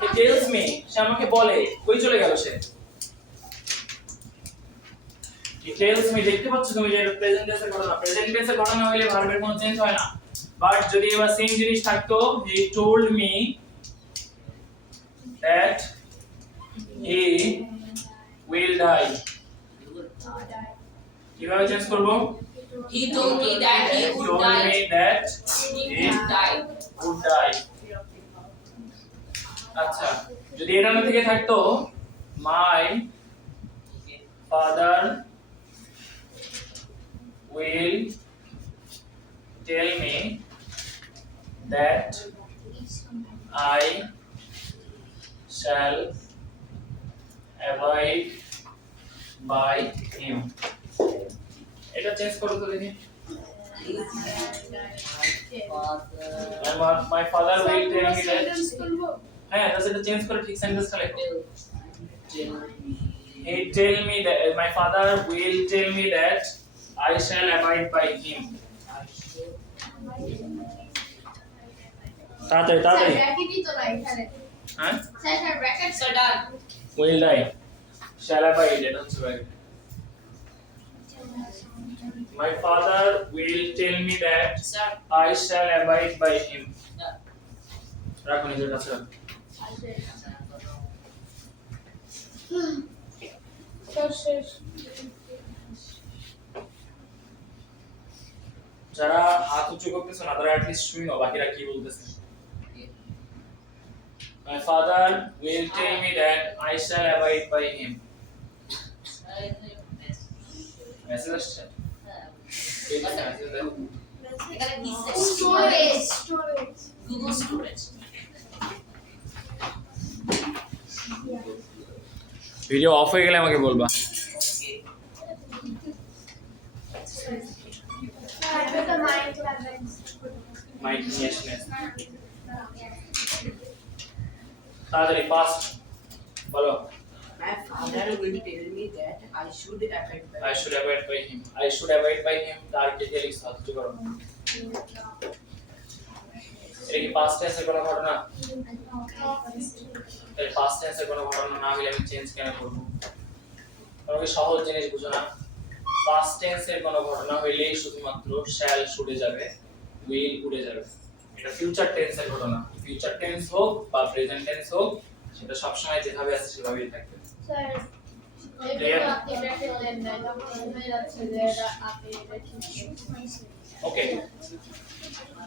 he tells me সে আমাকে বলে কই চলে গেল সে he tells me দেখতে পাচ্ছ তুমি যে এটা প্রেজেন্ট টেন্সের ঘটনা প্রেজেন্ট টেন্সের ঘটনা হইলে ভার্বের কোনো চেঞ্জ হয় না বাট যদি এবার সেম জিনিস থাকতো he told me that he will die কিভাবে চেঞ্জ করব He told me that he he would told die. me that He he would die. would die আচ্ছা যদি এর নাম থেকে থাকতো my father will tell me that I shall abide by him এটা change করো তো দেখি my father will tell me that হ্যাঁ তাহলে এটা চেঞ্জ করে ঠিক সেন্টেন্সটা লেখো he tell me that my father will tell me that I shall abide by him তাড়াতাড়ি তাড়াতাড়ি হ্যাঁ So done. will die shall abide এটা হচ্ছে bracket my father will tell me that Sir. I shall abide by him Done. রাখো নিজের কাছে রাখো। যারা হাত উঁচু করতেছে না তারা অ্যাটলিস্ট শুনো বাকিরা কি বলতেছে my father will tell me that I shall abide by him message আসছে এই যে মেসেজ দেখো এখানে কি Google storage. ভিডিও অফ হয়ে গেলে আমাকে বলবা মাইক নিয়ে আসলে তাড়াতাড়ি ফাস্ট বলো My father will tell me that I should abide by I should abide by him I should abide by him তার কে দিয়ে লিখছো হাত উঁচু করো এটা কি পাস্ট টেন্সের কোনো ঘটনা তাহলে পাস্ট টেন্সের কোনো ঘটনা না হলে আমি চেঞ্জ কেন করব কারণ সহজ জিনিস বুঝো না পাস্ট টেন্সের কোনো ঘটনা হইলেই শুধুমাত্র শ্যাল শুডে যাবে উইল উড়ে যাবে এটা ফিউচার টেন্সের ঘটনা ফিউচার টেন্স হোক বা প্রেজেন্ট টেন্স হোক সেটা সব সময় যেভাবে আছে সেভাবেই থাকবে ওকে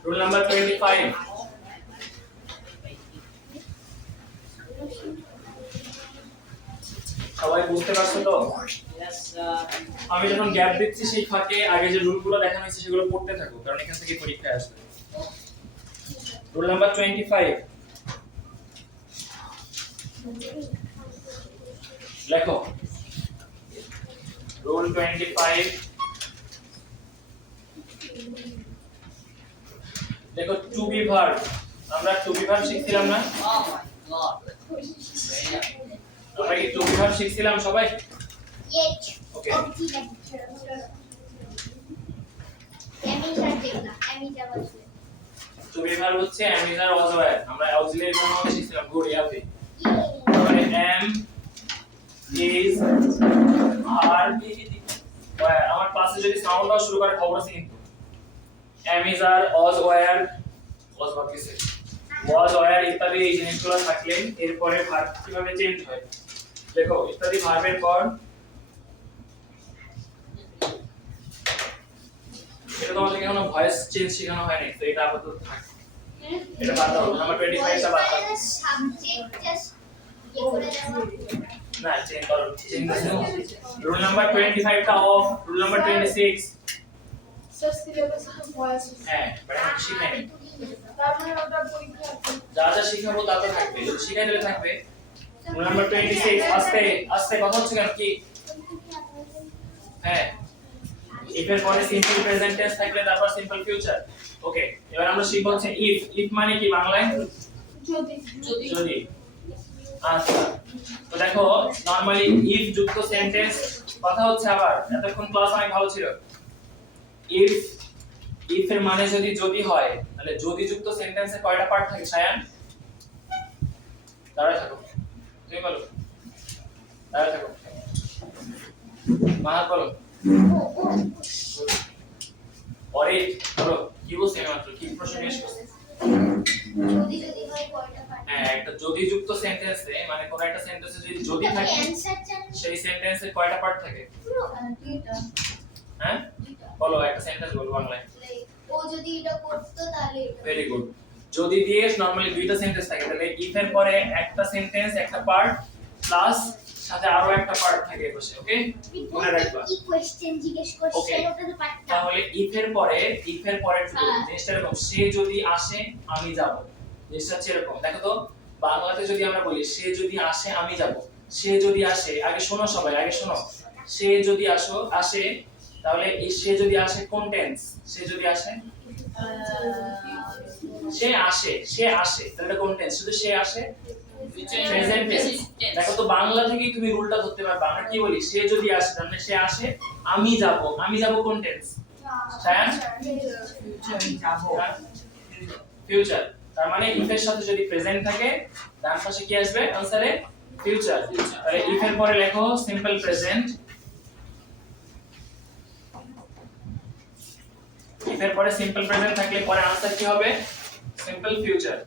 রুল নাম্বার 25 সবাই বুঝতে পারছো তো Yes, আমি যখন গ্যাপ দিচ্ছি সেই ফাঁকে আগে যে রুলগুলো দেখানো হয়েছে সেগুলো পড়তে থাকো কারণ এখান থেকে পরীক্ষায় আসবে রুল নাম্বার 25 লেখো রুল 25 টু বি ভার্ব। আমরা টু বি ভার্ব শিখছিলাম না? Oh my god. আমরা কি টু বি ভার্ব শিখছিলাম সবাই? Yes. Okay to be verb হচ্ছে am is are was were। আমরা অক্সিলারি ফর্ম মধ্যে শিখছিলাম গুড ইয়াতে। তাহলে am is are were। আমার ক্লাসে যদি সাউন্ড দাও শুরু করে খবর আছে কিন্তু am is are was were was verb কিসে was were ইত্যাদি এই জিনিসগুলো থাকলে এরপরে ভার্ব কিভাবে চেঞ্জ হয় দেখো ইত্যাদি ভার্বের পর এটা তোমাদেরকে কোনো ভয়েস চেঞ্জ শেখানো হয়নি তো এটা আপাতত থাক এটা বাদ দাও নাম্বার 25 টা বাদ দাও সাবজেক্ট জাস্ট ইয়ে করে দেওয়া না চেঞ্জ করো চেঞ্জ দাও রুল নাম্বার 25 টা অফ রুল নাম্বার 26 স্যার সিলেবাসে তো ভয়েস হ্যাঁ বাট আমি শিখাইনি তারপরে ওটা পরীক্ষা যা যা শিখাবো তা তো থাকবে যদি শিখাই দিলে থাকবে রুল নাম্বার 26 আস্তে আস্তে কথা হচ্ছে কেন কি হ্যাঁ if এর পরে সিম্পল প্রেজেন্ট টেন্স থাকলে তারপর সিম্পল ফিউচার ওকে এবার আমরা শিখব হচ্ছে if মানে কি বাংলায় যদি যদি আচ্ছা তো দেখো নরমালি if যুক্ত সেন্টেন্স কথা হচ্ছে আবার এতক্ষণ ক্লাস অনেক ভালো ছিল if এর মানে যদি হয় তাহলে যদি যুক্ত সেন্টেন্সে কয়টা পার্ট থাকে সায়ান দাঁড়ায় থাকো তুমি বলো দাঁড়ায় থাকো মাহাত বলো পরে বলো কি বলছ মাত্র কি প্রশ্ন জিজ্ঞেস করছ যদি যদি হয় কয়টা পার্ট হ্যাঁ একটা যদি যুক্ত সেন্টেন্সে মানে কোন একটা সেন্টেন্সে যদি থাকে অ্যানসার চান সেই সেন্টেন্সে কয়টা পার্ট থাকে দুইটা হ্যাঁ বলো একটা সেন্টেন্স বলো বাংলায় ও যদি এটা করতো তাহলে এটা ভেরি গুড যদি দিয়ে নরমালি দুইটা সেন্টেন্স থাকে তাহলে ইফ এর পরে একটা সেন্টেন্স একটা পার্ট প্লাস সাথে আরো একটা পার্ট থাকে বসে ওকে মনে রাখবা কি কোশ্চেন জিজ্ঞেস করছে Okay. ওটা তো পারতাম তাহলে ইফ এর পরে জিনিসটা এরকম সে যদি আসে আমি যাব জিনিসটা হচ্ছে এরকম দেখো তো বাংলাতে যদি আমরা বলি সে যদি আসে আমি যাব সে যদি আসে আগে শোনো সবাই আগে শোনো সে যদি আসে তাহলে এই সে যদি আসে কোন টেন্স সে যদি আসে সে আসে তাহলে কোন টেন্স শুধু সে আসে প্রেজেন্ট টেন্স দেখো তো বাংলা থেকেই তুমি রুলটা ধরতে পারবে আমরা কি বলি সে যদি আসে তাহলে সে আসে আমি যাব কোন টেন্স সায়ান ফিউচার তার মানে ইফ এর সাথে যদি প্রেজেন্ট থাকে ডান পাশে কি আসবে आंसरे ফিউচার তাহলে ইফ এর পরে লেখো সিম্পল প্রেজেন্ট ইফ এর পরে সিম্পল প্রেজেন্ট থাকলে পরে आंसर কি হবে সিম্পল ফিউচার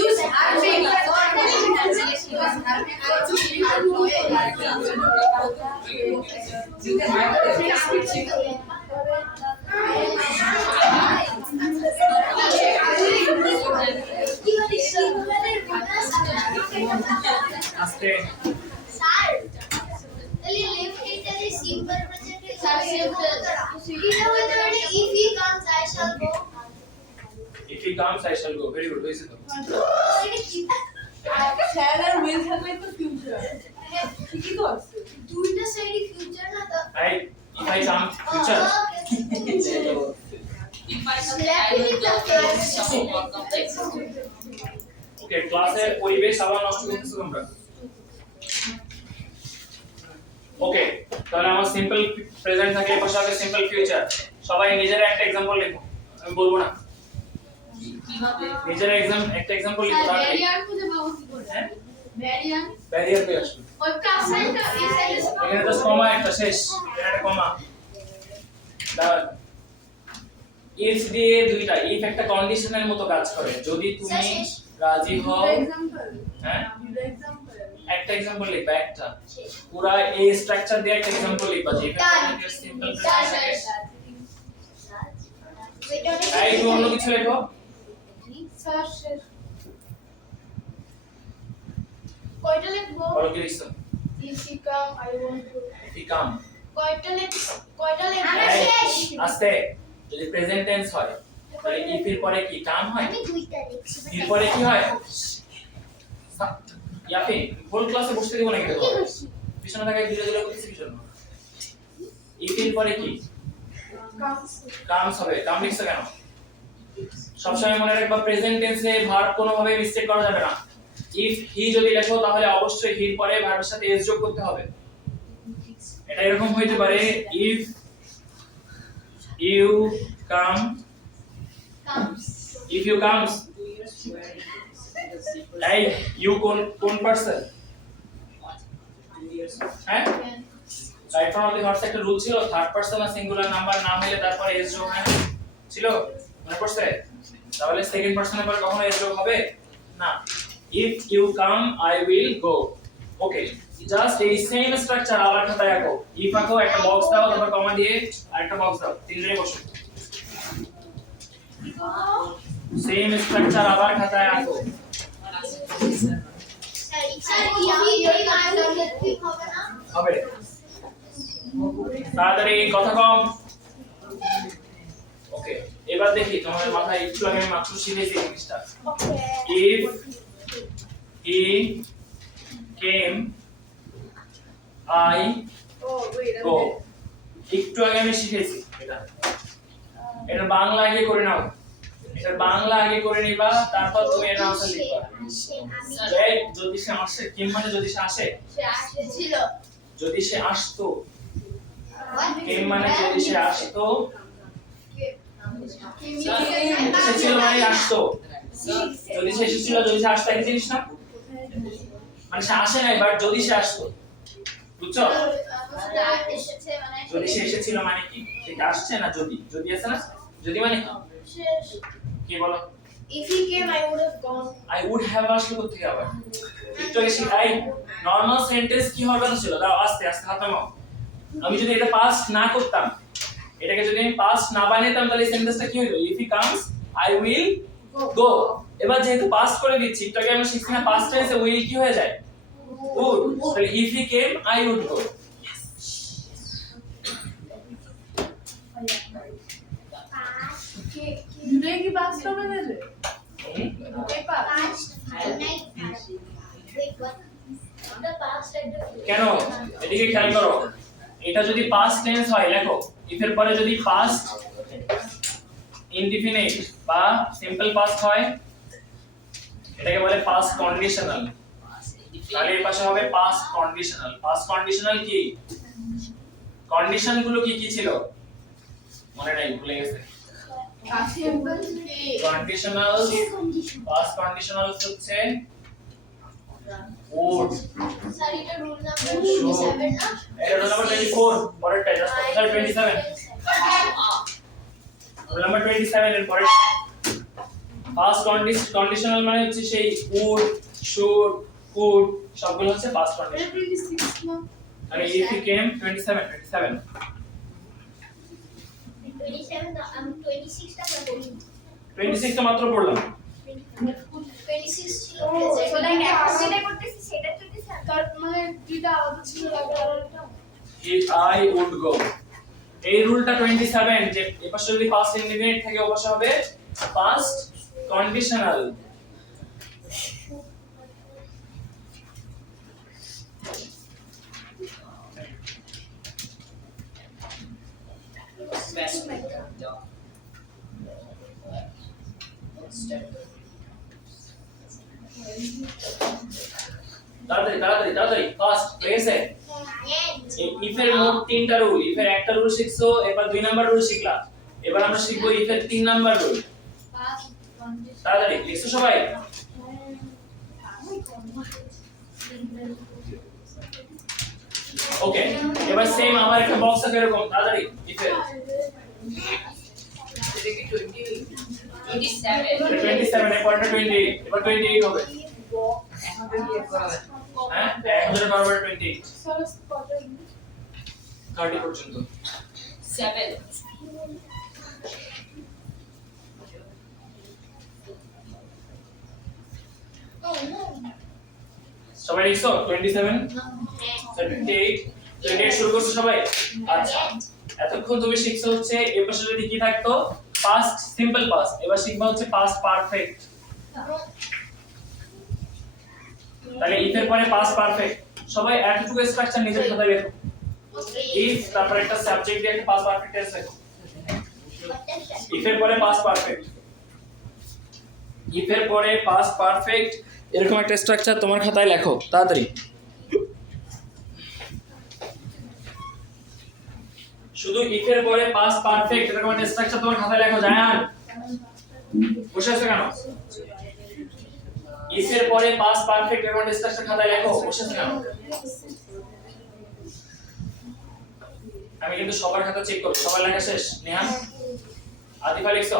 Use আস্তে স্যার তাহলে লেফট হ্যান্ডে সিম্পল প্রেজেন্ট স্যার সিম্পল এটা হতে পারে if he comes I shall go if he comes I shall go very good হইছে তো এটা কি shall আর will থাকলে তো ফিউচার ঠিকই তো আছে দুইটা সাইডে ফিউচার না তো if I come future If I say I will go to some complex. ওকে ক্লাসের পরিবেশ আবার নষ্ট করতেছো তোমরা ওকে তাহলে আমার সিম্পল প্রেজেন্ট থাকে পাশে হবে সিম্পল ফিউচার সবাই নিজের একটা एग्जांपल লেখো আমি বলবো না কিভাবে নিজের একটা एग्जांपल লিখো তাহলে ব্যারিয়ার খুঁজে পাবো কি করে হ্যাঁ ব্যারিয়ার ব্যারিয়ার পেয়ে আসবে ওই কাসাইটা এই সাইডে এখানে তো কমা একটা শেষ এখানে কমা দাঁড়া ইফ দিয়ে দুইটা ইফ একটা কন্ডিশনের মতো কাজ করে যদি তুমি শেষ। রাজি হও एग्जांपल হ্যাঁ एग्जांपल একটা एग्जांपल লিখবা একটা পুরা এই স্ট্রাকচার দিয়ে একটা एग्जांपल লিখবা যে Done. এটা সিম্পল Done. এই তুমি অন্য কিছু লেখো। স্যার শেষ কয়টা লিখবো বলো কি লিখছো? if he come I want to ইফি কাম। কয়টা লিখবো আস্তে, যদি প্রেজেন্ট টেন্স হয় তাহলে ইফ এর পরে কি কাম হয়? আমি দুইটা লিখছি এর পরে কি হয়? ইয়াফি হোল ক্লাসে বসতে দিব নাকি দেখো? পিছনে থাকা ধীরে ধীরে করতেছি কি জন্য? ইফ এর পরে কি কামস হবে। কাম লিখছো কেন? সবসময় মনে রাখবা প্রেজেন্ট টেন্সে ভার্ব কোনোভাবে মিস্টেক করা যাবে না। ইফ হি যদি লেখো তাহলে অবশ্যই হির পরে ভার্বের সাথে এস যোগ করতে হবে। এটা এরকম হইতে পারে if you come, if you comes, এই ইউ কোন পারসন? হ্যাঁ, রাইট ফ্রম দ্য হর্স একটা রুল ছিল, থার্ড পারসন আর সিঙ্গুলার নাম্বার নাম হলে তারপরে এস যোগ হয় না? ছিল, মনে পড়ছে? তাহলে সেকেন্ড পারসনের পরে কখনো এস যোগ হবে না। if you come I will go, okay. Just এই সেম স্ট্রাকচার আবার খাতায় আঁকো। if আঁকো, একটা বক্স দাও, তারপর কমা দিয়ে আরেকটা বক্স দাও, তিনজনে বসো। সেম স্ট্রাকচার আবার খাতায় আঁকো। হবে তাড়াতাড়ি, কথা কম। ওকে, এবার দেখি তোমাদের মাথায় একটু আগে আমি মাত্র শিখেছি জিনিসটা। if he came I go, একটু আগে আমি শিখেছি এটা বাংলা আগে করে নাও। এটা বাংলা আগে করে নিবা, তারপর তুমি এর আনসার লিখবা। এই যদি সে আসে, কিম মানে যদি সে আসে, সে আসছিল যদি সে আসতো, কিম মানে যদি সে আসতো, এসেছিল মানে আসতো। যদি সে এসেছিল, যদি সে আসতো, এই জিনিস না মানে সে আসে নাই, বাট যদি সে আসতো, বুঝছো? যদি সে এসেছিল মানে কি, সে কি আসছে না? যদি যদি আছে না, যদি মানে কি? কি বলো? if he came I would have gone I would have আসলে কোথা থেকে আবার? একটু আগে শিখাই নরমাল সেন্টেন্স কি হবে না ছিল, দাও আস্তে আস্তে হাত নামাও। আমি যদি এটা পাস্ট না করতাম, এটাকে যদি আমি পাস্ট না বানাইতাম, তাহলে সেন্টেন্সটা কি হইতো? if he comes I will go। এবার যেহেতু পাস্ট করে দিচ্ছি, একটু আগে আমরা শিখছি না পাস্ট টেন্সে will কি হয়ে যায়? would। তাহলে if he came I would go। দুটোই কি পাঁচটা হবে তাহলে দুটোই পাঁচ কেন? এদিকে খেয়াল করো, এটা যদি পাস্ট টেন্স হয় লেখো, if এর পরে যদি পাস্ট ইনডিফিনিট বা সিম্পল পাস্ট হয়, এটাকে বলে পাস্ট কন্ডিশনাল। তাহলে এর পাশে হবে পাস্ট কন্ডিশনাল। পাস্ট কন্ডিশনাল কি? কন্ডিশন গুলো কি কি ছিল মনে নাই, ভুলে গেছে। কন্ডিশনাল, পাস্ট কন্ডিশনাল হচ্ছে would, স্যার এটা রুল নাম্বার 27 না? এটা রুল নাম্বার 24, পরেরটা জাস্ট স্যার 27, রুল নাম্বার 27 এর পরে পাস্ট কন্ডিশনাল মানে হচ্ছে সেই would, should, could সবগুলো হচ্ছে পাস্ট কন্ডিশন। 26 না আরে if he came 27 27 না, আমি 26 টা বলি 26 টা মাত্র পড়লাম। 26 ছিল ও, present। সেটা কি এখন যেটা করতেছি সেটা 27 তার মানে দুইটা আলাদা ছিল লাগে আর এটা if I would go, এই রুলটা 27, যে এপাশে যদি পাস্ট ইনডিফিনিট থাকে ওপাশে হবে পাস্ট কন্ডিশনাল। তাড়াতাড়ি ফাস্ট হয়েছে। ইফ এর মোট তিনটা রুল, ইফ এর একটা রুল শিখছো, এবার 2 নাম্বার রুল শিখলা, এবার আমরা শিখবো ইফ এর 3 নাম্বার রুল। তাড়াতাড়ি লিখছো সবাই? ওকে, এবার সেম আবার একটা বক্স আছে এরকম, তাড়াতাড়ি ইফ এর 27 এর পরেরটা 28, এবার 28 হবে। হ্যাঁ, এখন যেটা করবে 28 স্যার কত 30 পর্যন্ত। 7 সবাই লিখছো 27 28 28 শুরু করছো সবাই আচ্ছা এতক্ষণ তুমি শিখছো হচ্ছে এই পাশে যদি কি থাকতো পাস্ট সিম্পল পাস্ট এবার শিখবা হচ্ছে পাস্ট পারফেক্ট তাহলে ইফ এর পরে পাস্ট পারফেক্ট সবাই এতটুকু স্ট্রাকচার নিজের খাতায় লেখো ইফ তারপর একটা সাবজেক্ট দিয়ে একটা পাস্ট পারফেক্ট টেন্স লেখো ইফ এর পরে পাস্ট পারফেক্ট ইফ এর পরে পাস্ট পারফেক্ট এরকম একটা স্ট্রাকচার তোমার খাতায় লেখো তাড়াতাড়ি শুধু ইফ এর পরে পাস্ট পারফেক্ট এরকম একটা স্ট্রাকচার তোমার খাতায় লেখো জায়ান বসে আছো কেন ইফ এর পরে পাস্ট পারফেক্ট এরকম একটা স্ট্রাকচার খাতায় লেখো বসে আছো কেন আমি কিন্তু সবার খাতা চেক করব সবার লেখা শেষ নেহা আদিফা লিখছো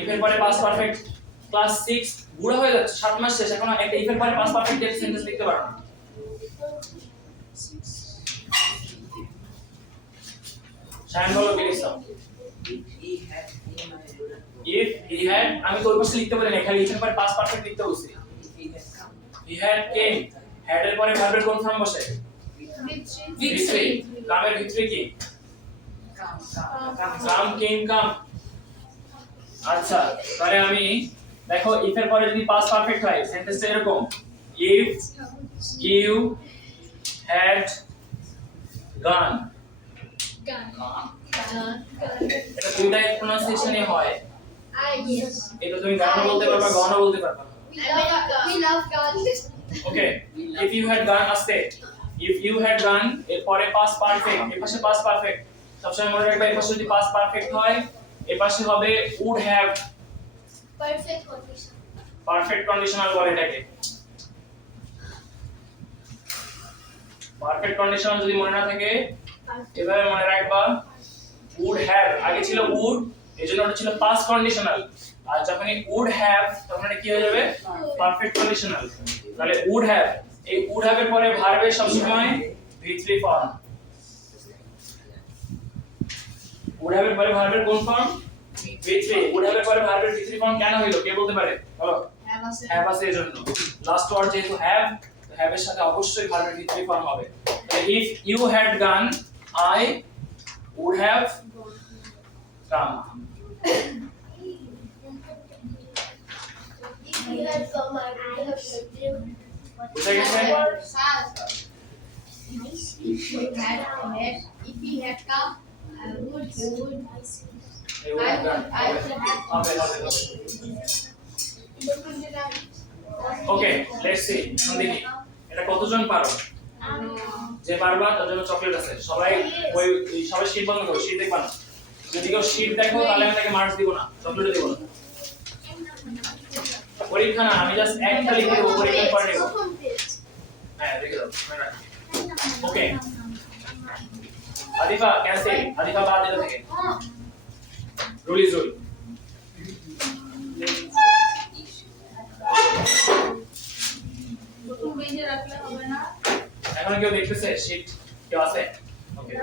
ইফ এর পরে পাস্ট পারফেক্ট ক্লাস 6 বুড়া হয়ে যাচ্ছে 7 মাস শেষ এখনো একটা ইফ এর পরে পাস্ট পারফেক্ট টেন্স সেন্টেন্স লিখতে পারো না শায়ন বলো কি লিখছো if he had আমি তো ওই পাশে লিখতে পারি না খালি ইফ এর পরে পাস্ট পারফেক্ট লিখতে বলছি he had came had এর পরে ভার্বের কোন ফর্ম বসে victory কামের ভিতরে কি কাম কেম কাম আচ্ছা তাহলে আমি দেখো ইফ এর পরে যদি পাস্ট পারফেক্ট হয় সেন্টেন্সটা এরকম if you had gone এটা দুইটাই প্রনাউন্সিয়েশনই হয় এটা তুমি গানও বলতে পারবা গানও বলতে পারবা We love God. Okay if you had gone আসতে if you had gone এর পরে পাস্ট পারফেক্ট এর পাশে পাস্ট পারফেক্ট সবসময় মনে রাখবা এর পাশে যদি পাস্ট পারফেক্ট হয় এর পাশে হবে would have Perfect condition. Perfect conditional বলে এটাকে পারফেক্ট কন্ডিশনাল যদি মনে না থাকে এভাবে মনে রাখবা would have আগে ছিল would এজন্য ওটা ছিল পাস্ট কন্ডিশনাল আর যখন এই would have তখন এটা কি হয়ে যাবে পারফেক্ট কন্ডিশনাল তাহলে would have এই would have এর পরে ভার্বের সব সময় v3 ফর্ম would have এর পরে ভার্বের কোন ফর্ম v3 would have এর পরে ভার্বের v3 ফর্ম কেন হইলো কে বলতে পারে বলো have আছে এর জন্য লাস্ট ওয়ার্ড যেহেতু have তো have এর সাথে অবশ্যই ভার্বের v3 ফর্ম হবে তাহলে if you had gone I would have come If we had come, I would have helped you. বুঝা গেছে If he had come, I would. এই would have done I would have. হবে okay let's see এখন দেখি এটা কতজন পারো যে পারবা তার জন্য চকলেট আছে সবাই ওই সবাই শীট বন্ধ করো শীট দেখবা না যদি কেউ শীট দেখো তাহলে আমি তাকে মার্কস দিব না চকলেট দিব না পরীক্ষা না আমি জাস্ট একটা লিখে দেব পরীক্ষা করে নেব Open page. হ্যাঁ দেখে দাও ওকে আদিফা ক্যান্সেল আদিফা বাদ এটা থেকে রুল ইজ রুল প্রথম পেজে রাখলে হবে না এখন কেউ দেখতেছে শীট কেউ আছে ওকে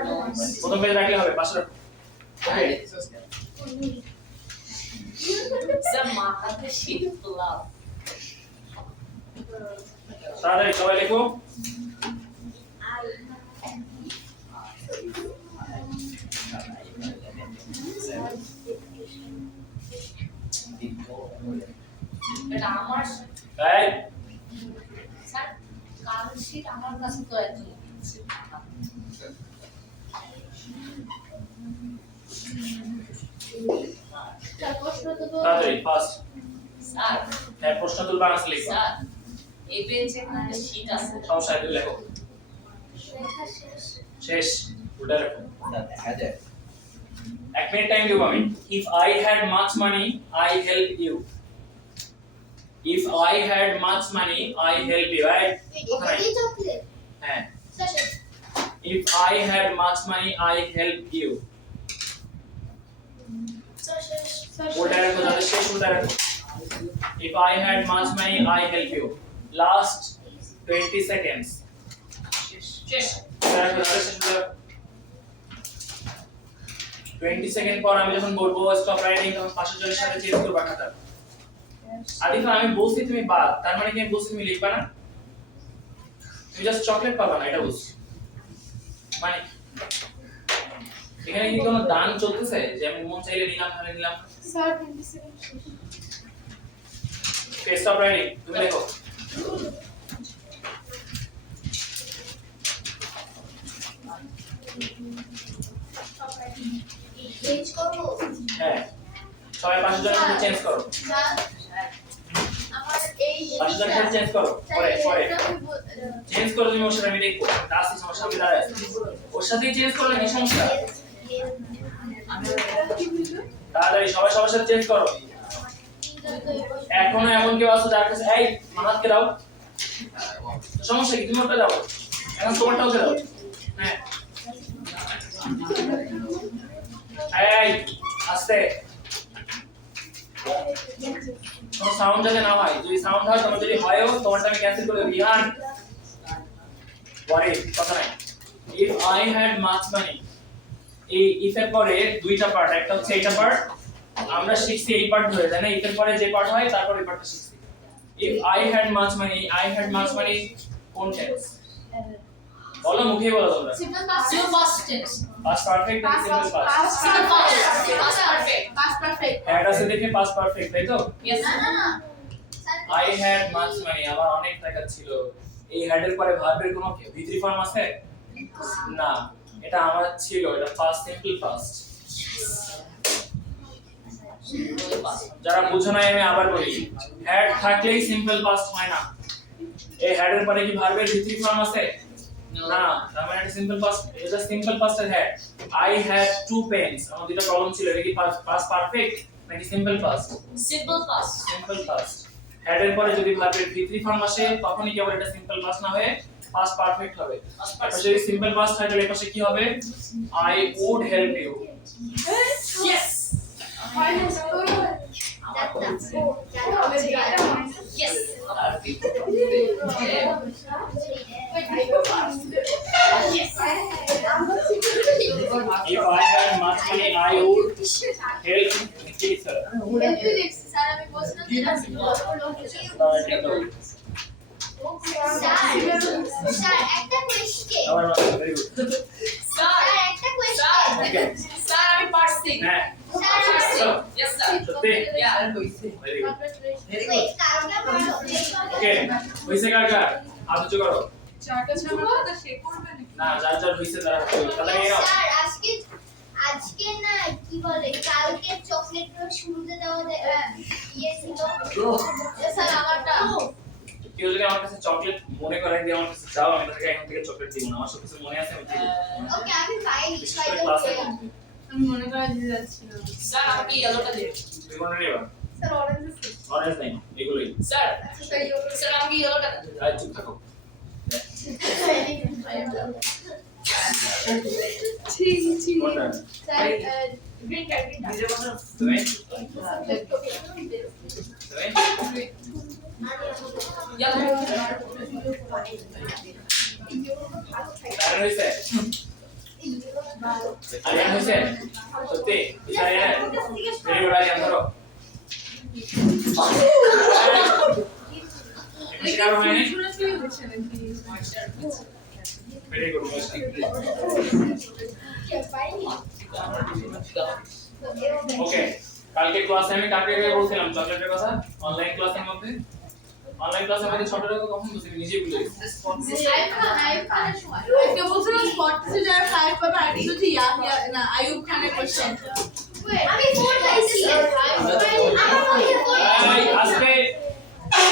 প্রথম পেজ রাখলে হবে পাশে রাখো ওকে Samahati sheet love. তাড়াতাড়ি সবাই লেখো এটা আমার এই স্যার কারণ sheet আমার কাছে তো এত তাড়াতাড়ি ফাস্ট স্যার হ্যাঁ প্রশ্ন তুলবা আছে লিখো স্যার এই পেজে একটা sheet আছে সমস্যা নেই লেখো লেখা শেষ। শেষ উল্টা রাখো এক মিনিট টাইম দেব আমি if I had much money I help you if I had much money I help you right এটা কি চকলেট? হ্যাঁ শেষ। if I had much money I help you শেষ। উল্টা রাখো যাতে শেষ উল্টা রাখো if I had much money I help you last 20 seconds শেষ উল্টা রাখো যাতে শেষ উল্টা রাখো 20 সেকেন্ড পর আমি যখন বলবো স্টপ রাইটিং তখন পাশের জনের সাথে চেঞ্জ করবা খাতা আদিফা আমি বলছি তুমি বাদ, তার মানে কি আমি বলছি তুমি লিখবা না? তুমি জাস্ট চকলেট পাবা না, এটা বলছি। মানে এখানে কি কোনো দান চলতেছে যে আমি মন চাইলে নিলাম তাহলে নিলাম? স্যার 27 ওকে স্টপ রাইটিং, তুমি লেখো। চেঞ্জ করবো হ্যাঁ সবাই পাশের জন্য চেঞ্জ করো, আমার এই পাশের জন্য চেঞ্জ করো, পরে পরে চেঞ্জ করো তুমি ওর সাথে, আমি দেখবো দাসি সমস্যা কি দাঁড়ায়, ওর সাথেই চেঞ্জ করলে কি সমস্যা? তাড়াতাড়ি সবাই সবার সাথে চেঞ্জ করো। এখনো এমন কেউ আছে যার কাছে এই মাহাতকে দাও, সমস্যা কি? তুমি ওটা দাও, এখন তোমারটাও দাও। হ্যাঁ এই আস্তে, কোনো সাউন্ড যাতে না হয়, যদি সাউন্ড হয় তোমার যদি হয়ও তোমারটা আমি ক্যান্সেল করে দেব। রিহান পরে কথা নাই। ইফ আই হ্যাড মাচ মানি, এই ইফ এর পরে দুইটা পার্ট, একটা হচ্ছে এইটা পার্ট আমরা শিখছি এই পার্ট ধরে, তাই না? ইফ এর পরে যে পার্ট হয় তারপর এই পার্টটা শিখছি। If I had much money, I had much money কোন টেন্স? বলো, মুখে বলো তোমরা। Simple past tense. Past perfect না simple past? Past perfect. Past perfect had আছে দেখে পাস্ট পারফেক্ট, তাই তো? Yes. না না না আই হ্যাড মাচ মানি, আমার অনেক টাকা ছিল। এই হ্যাড এর পরে ভার্বের কোনো ভিতরি ফর্ম আছে? না, এটা আমার ছিল, এটা পাস্ট সিম্পল পাস্ট। যারা বুঝো না আমি আবার বলি, হ্যাড থাকলেই সিম্পল পাস্ট হয় না। এই হ্যাড এর পরে কি ভার্বের ভিতরি ফর্ম আছে? না, তার মানে এটা সিম্পল পাস্ট, এটা সিম্পল পাস্টের had. I had two pens, আমার দুটো কলম ছিল, এটা কি পাস্ট পারফেক্ট নাকি simple past? Simple past. Simple past. Had এর পরে যদি ভার্বের ভিতরি ফর্ম আসে তখনই কেবল এটা সিম্পল পাস্ট না হয়ে পাস্ট পারফেক্ট হবে। Past আর perfect. যদি সিম্পল পাস্ট হয় তাহলে এর পাশে কি হবে? I would help you. Yes. Yes. If I had much money I would help please sir. Sir আমি বলছিলাম যে এটা স্যার একটা কোয়েশ্চেন আমার very good. Sir. একটা কোয়েশ্চেন Sir. Sir, আমি পারছি। হ্যাঁ স্যার Yes, sir. সত্যি Yeah. very good. ওয়েট কারণটা বলো ওকে হইছে কাকা হাত উঁচু করো। চারটা ছাড়া সে করবে নাকি না যার যার হইছে তারা তাহলে এই নাও। স্যার আজকে না কি বলে কালকে চকলেটটা শুরুতে দেওয়া ইয়ে ছিল স্যার আমারটা কেউ যদি আমার কাছে চকলেট মনে করায় দিয়ে আমার কাছে চাও, আমি তাকে এখন থেকে চকলেট দিব না, আমার সব কিছু মনে আছে আমি দিব। ওকে আমি পাইনি বিশেষ করে ক্লাসে আমি মনে করা দিতে যাচ্ছি না Sir, আমাকে yellowটা দিন। তুই মনে নিবা স্যার অরেঞ্জ আছে অরেঞ্জ নাই এগুলোই। Sir. তাই Sir, আমাকে yellowটা দিন। আর চুপ থাকো। কোনটা? স্যার গ্রিন কার্ড তুমি Yellow. আর হইছে আরিয়ান হইছে সত্যি আরিয়ান ভেরি গুড আরিয়ান ধরো। শিকার হয়নি ভেরি গুড ওকে। কালকে ক্লাসে আমি কাকে বলছিলাম চকলেটের কথা? অনলাইন ক্লাসের মধ্যে, অনলাইন ক্লাসের মধ্যে ছোটরা তো কখন বলছি নিজেই ভুলে গেছি। আজকে বলছিলাম স্পট থেকে যারা 5 পাবে আর কিছু ঠিক না আইয়ুব খানের কোশ্চেন আমি ফোন পাইছি আমার মধ্যে ফোন এই আজকে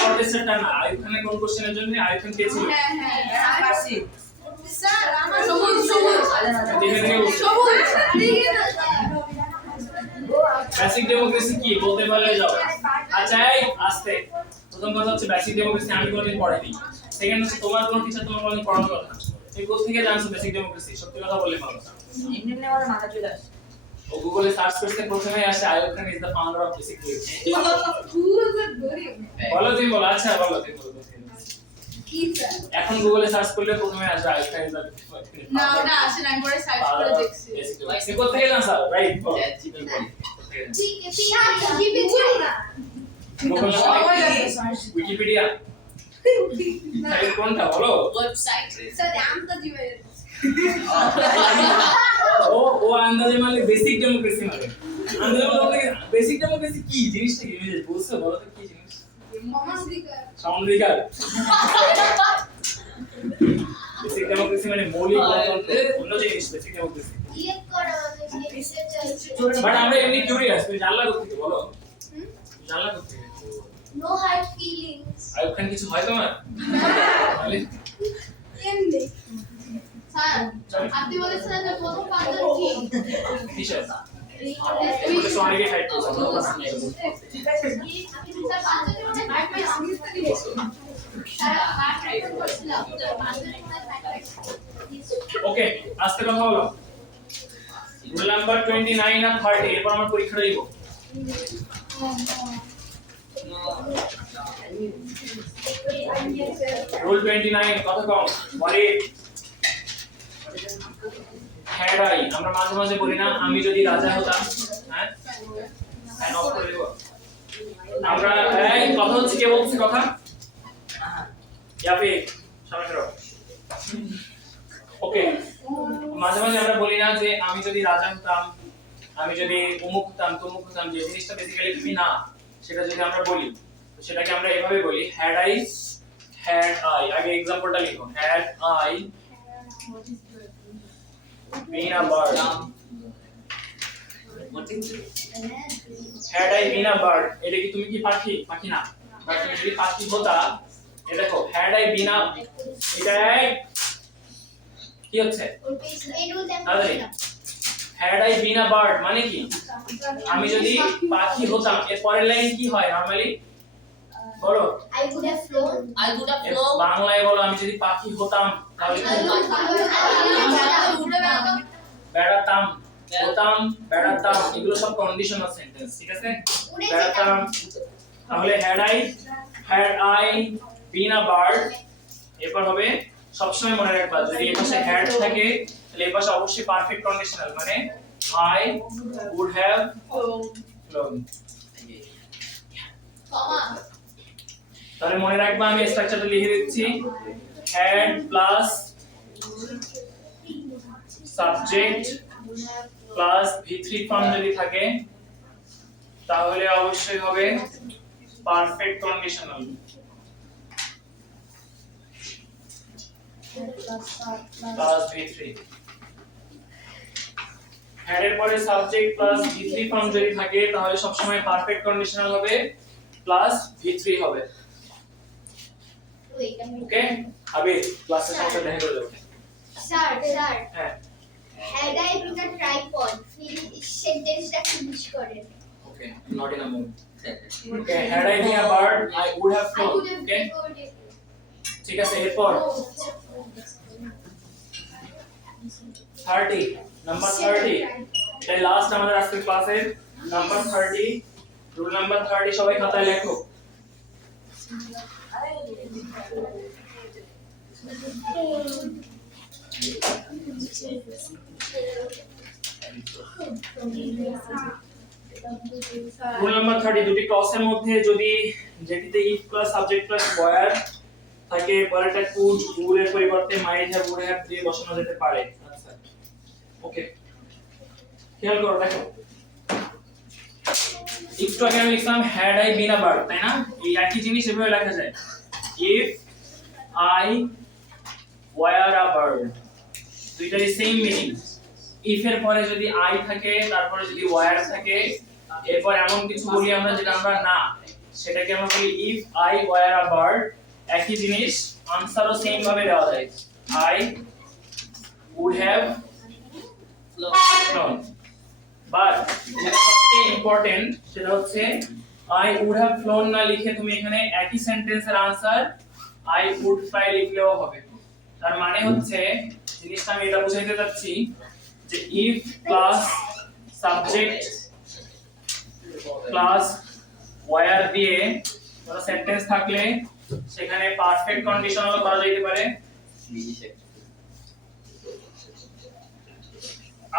কন্টেস্টটা না আইয়ুব খানের কোন কোশ্চেনের জন্য আইয়ুব খান পেয়েছিল? হ্যাঁ হ্যাঁ পারছি। স্যার আমার সবুজ সবুজ দেখে দেখে সবুজ বেসিক ডেমোক্রেসি কি বলতে পারলে যাও। আচ্ছা এই আস্তে, প্রথম কথা হচ্ছে বেসিক ডেমোক্রেসি আমি কোনোদিন পড়াইনি। সেকেন্ড হচ্ছে তোমার কোনো টিচার তোমার কোনোদিন পড়ানোর কথা না। তুমি কোথা থেকে জানছো বেসিক ডেমোক্রেসি? সত্যি কথা বললে ভালো। এমনি এমনি আমার মাথা চলে আসে। ও গুগলে সার্চ করতে প্রথমেই আসে Ayub Khan is the founder of basic democracy. বলো তুমি বলো। আচ্ছা বলো তুমি বলো। কি স্যার এখন গুগলে সার্চ করলে প্রথমে আসবে আইয়ুব খান ইজ দ্য না ওটা আসে না আমি পরে সার্চ করে দেখছি তুমি কোথা থেকে জানছো? রাইট বলো। ঠিক আছে জিপে ছিল না গুগল না উইকিপিডিয়া তাহলে কোনটা বলো? ওয়েবসাইট স্যার আন্তর্জাতিক ও ও আন্দাজে মানে বেসিক ডেমোক্রেসি মানে আন্দাজে মানে বেসিক ডেমোক্রেসি কি জিনিসটা কি বুঝছো বলো তো কি জিনিস? সামগ্রিকার বেসিক ডেমোক্রেসি মানে মৌলিক গণতন্ত্র অন্য জিনিস বেসিক ডেমোক্রেসি ইলেক্ট করা মানে রিসার্চ চলছে বাট আমরা এমনি কিউরিয়াস তুমি জানলা কোথা থেকে বলো জানলা কোথা থেকে নো হার্ড ফিলিংস আর ওখানে কিছু হয় তোমার তাহলে এমনি স্যার আপনি বলেছিলেন যে প্রথম পাঁচজন কি কিসের এটা তো অনেকে টাইপ করছে স্যার পাঁচজন মানে ফাইভ বাই সিক্স থেকে স্যার ফাইভ করছিলাম পাঁচজন ওকে আজকে কথা হলো রুল নাম্বার 29 আর 30 এরপর আমরা পরীক্ষা দিব রুল 29 কত কম বলে হ্যাড আই আমরা মাঝে মাঝে বলি না আমি যদি রাজা হতাম হ্যাঁ সাইন অফ করে দেব আমরা এই কথা হচ্ছে কে বলছে কথা ইয়াপি সামনে করো ওকে মাঝে মাঝে আমরা বলি না যে আমি যদি রাজা হতাম আমি যদি অমুক হতাম তমুক হতাম যে জিনিসটা বেসিক্যালি তুমি না সেটা যদি আমরা বলি তো সেটাকে আমরা এভাবে বলি হ্যাড আই আগে एग्जांपलটা লিখো had I been a bird had I been a bird এটা কি তুমি কি পাখি পাখি না বাট তুমি যদি পাখি হতা এই দেখো had I been a এটা কি হচ্ছে এই রুল তাহলে had I been a bird মানে কি আমি যদি পাখি হতাম এর পরের লাইন কি হয় নরমালি বলো I would have flown I would have এর flown বাংলায় বলো আমি যদি পাখি হতাম তাহলে কি বেড়াতাম হতাম বেড়াতাম এগুলো সব কন্ডিশনাল সেন্টেন্স ঠিক আছে বেড়াতাম তাহলে had I been a bird এরপর হবে সবসময় মনে রাখবা যদি এই পাশে had থাকে তাহলে এই পাশে অবশ্যই পারফেক্ট কন্ডিশনাল মানে I would have flown কমা তাহলে মনে রাখবা আমি স্ট্রাকচারটা লিখে দিচ্ছি had plus subject plus v3 form যদি থাকে তাহলে অবশ্যই হবে perfect conditional plus v3 had এর পরে সাবজেক্ট প্লাস v3 ফর্ম যদি থাকে তাহলে সব সময় পারফেক্ট কন্ডিশনাল হবে প্লাস v3 হবে ওকে আবে ক্লাসের সাথে দেখা করে দেব স্যার হ্যাঁ had I been a tripod সেন্টেন্সটা ফিনিশ করেন okay not in a mood okay had I been a bird I would have flown okay ঠিক আছে এরপর 30 নাম্বার 30 এটা লাস্ট আমাদের আজকের ক্লাসের নাম্বার 30 রুল নাম্বার 30 সবাই খাতায় লেখো রুল নাম্বার 30 দুটি ক্লজের মধ্যে যদি যেটিতে if plus subject plus were থাকে পরেরটা কুড উড এর পরিবর্তে মাইট হ্যাভ উড হ্যাভ দিয়ে বসানো যেতে পারে আচ্ছা ওকে খেয়াল করো দেখো একটু আগে আমি লিখলাম had I been a bird তাই না এই একই জিনিস এভাবে লেখা যায় if I were a bird দুইটারই সেম মিনিং ইফ এর পরে যদি আই থাকে তারপরে যদি ওয়্যার থাকে এরপর এমন কিছু বলি আমরা যেটা আমরা না সেটাকে আমরা বলি if I were a bird একই জিনিস আনসারও সেম ভাবে দেওয়া যায় I would have flown but যেটা সবচেয়ে ইম্পর্টেন্ট সেটা হচ্ছে আই উড হ্যাভ ফ্লোন না লিখে তুমি এখানে একই সেন্টেন্সের আনসার আই উড ফ্লাই লিখলেও হবে তার মানে হচ্ছে জিনিসটা আমি এটা বুঝাইতে যাচ্ছি যে if plus subject plus were দিয়ে কোনো সেন্টেন্স থাকলে সেখানে পারফেক্ট কন্ডিশনালও করা যেতে পারে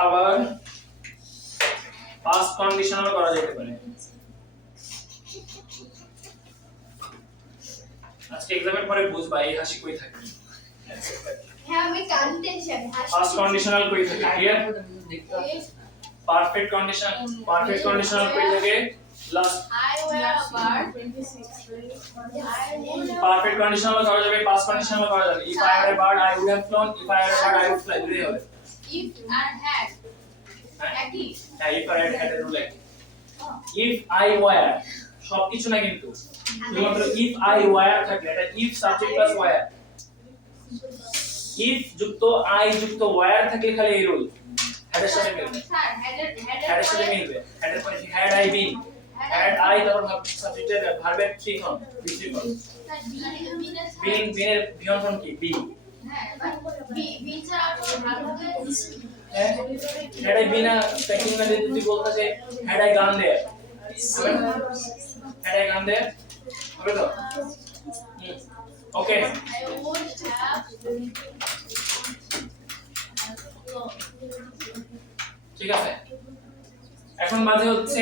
আবার পাস্ট কন্ডিশনালও করা যেতে পারে আজকে এক্সামের পরে বুঝবা এই হাসি কই থাকে হ্যাঁ আমি কানতে চাই ফার্স্ট কন্ডিশনাল কই থাকে ক্লিয়ার দেখতে পাচ্ছি না। পারফেক্ট কন্ডিশনাল কই থাকে last I wear a bird. Perfect conditional করা যাবে পাস্ট কন্ডিশনাল করা যাবে if I had a bird I would have flown if I had a bird I would fly দুটোই হবে If and had. হ্যাঁ একই। হ্যাঁ if I had a rule if I were সবকিছু না কিন্তু শুধুমাত্র ইফ আই ওয়্যার থাকলে এটা if subject plus were if যুক্ত আই যুক্ত ওয়্যার থাকলে খালি এই রুল হ্যাড এর সাথে মিলবে স্যার হ্যাড এর সাথে মিলবে হ্যাড এর পরে had I been had I তারপর সাবজেক্টের ভার্বের three form three form been বিনের বিয়ন ফর্ম কি বি হ্যাড আই বিন সেকেন্ড মানে যদি বলতাছে হ্যাড আই গান দেয়ার হ্যাড আই গান দেয়ার হবে তো ওকে ঠিক আছে এখন বাজে হচ্ছে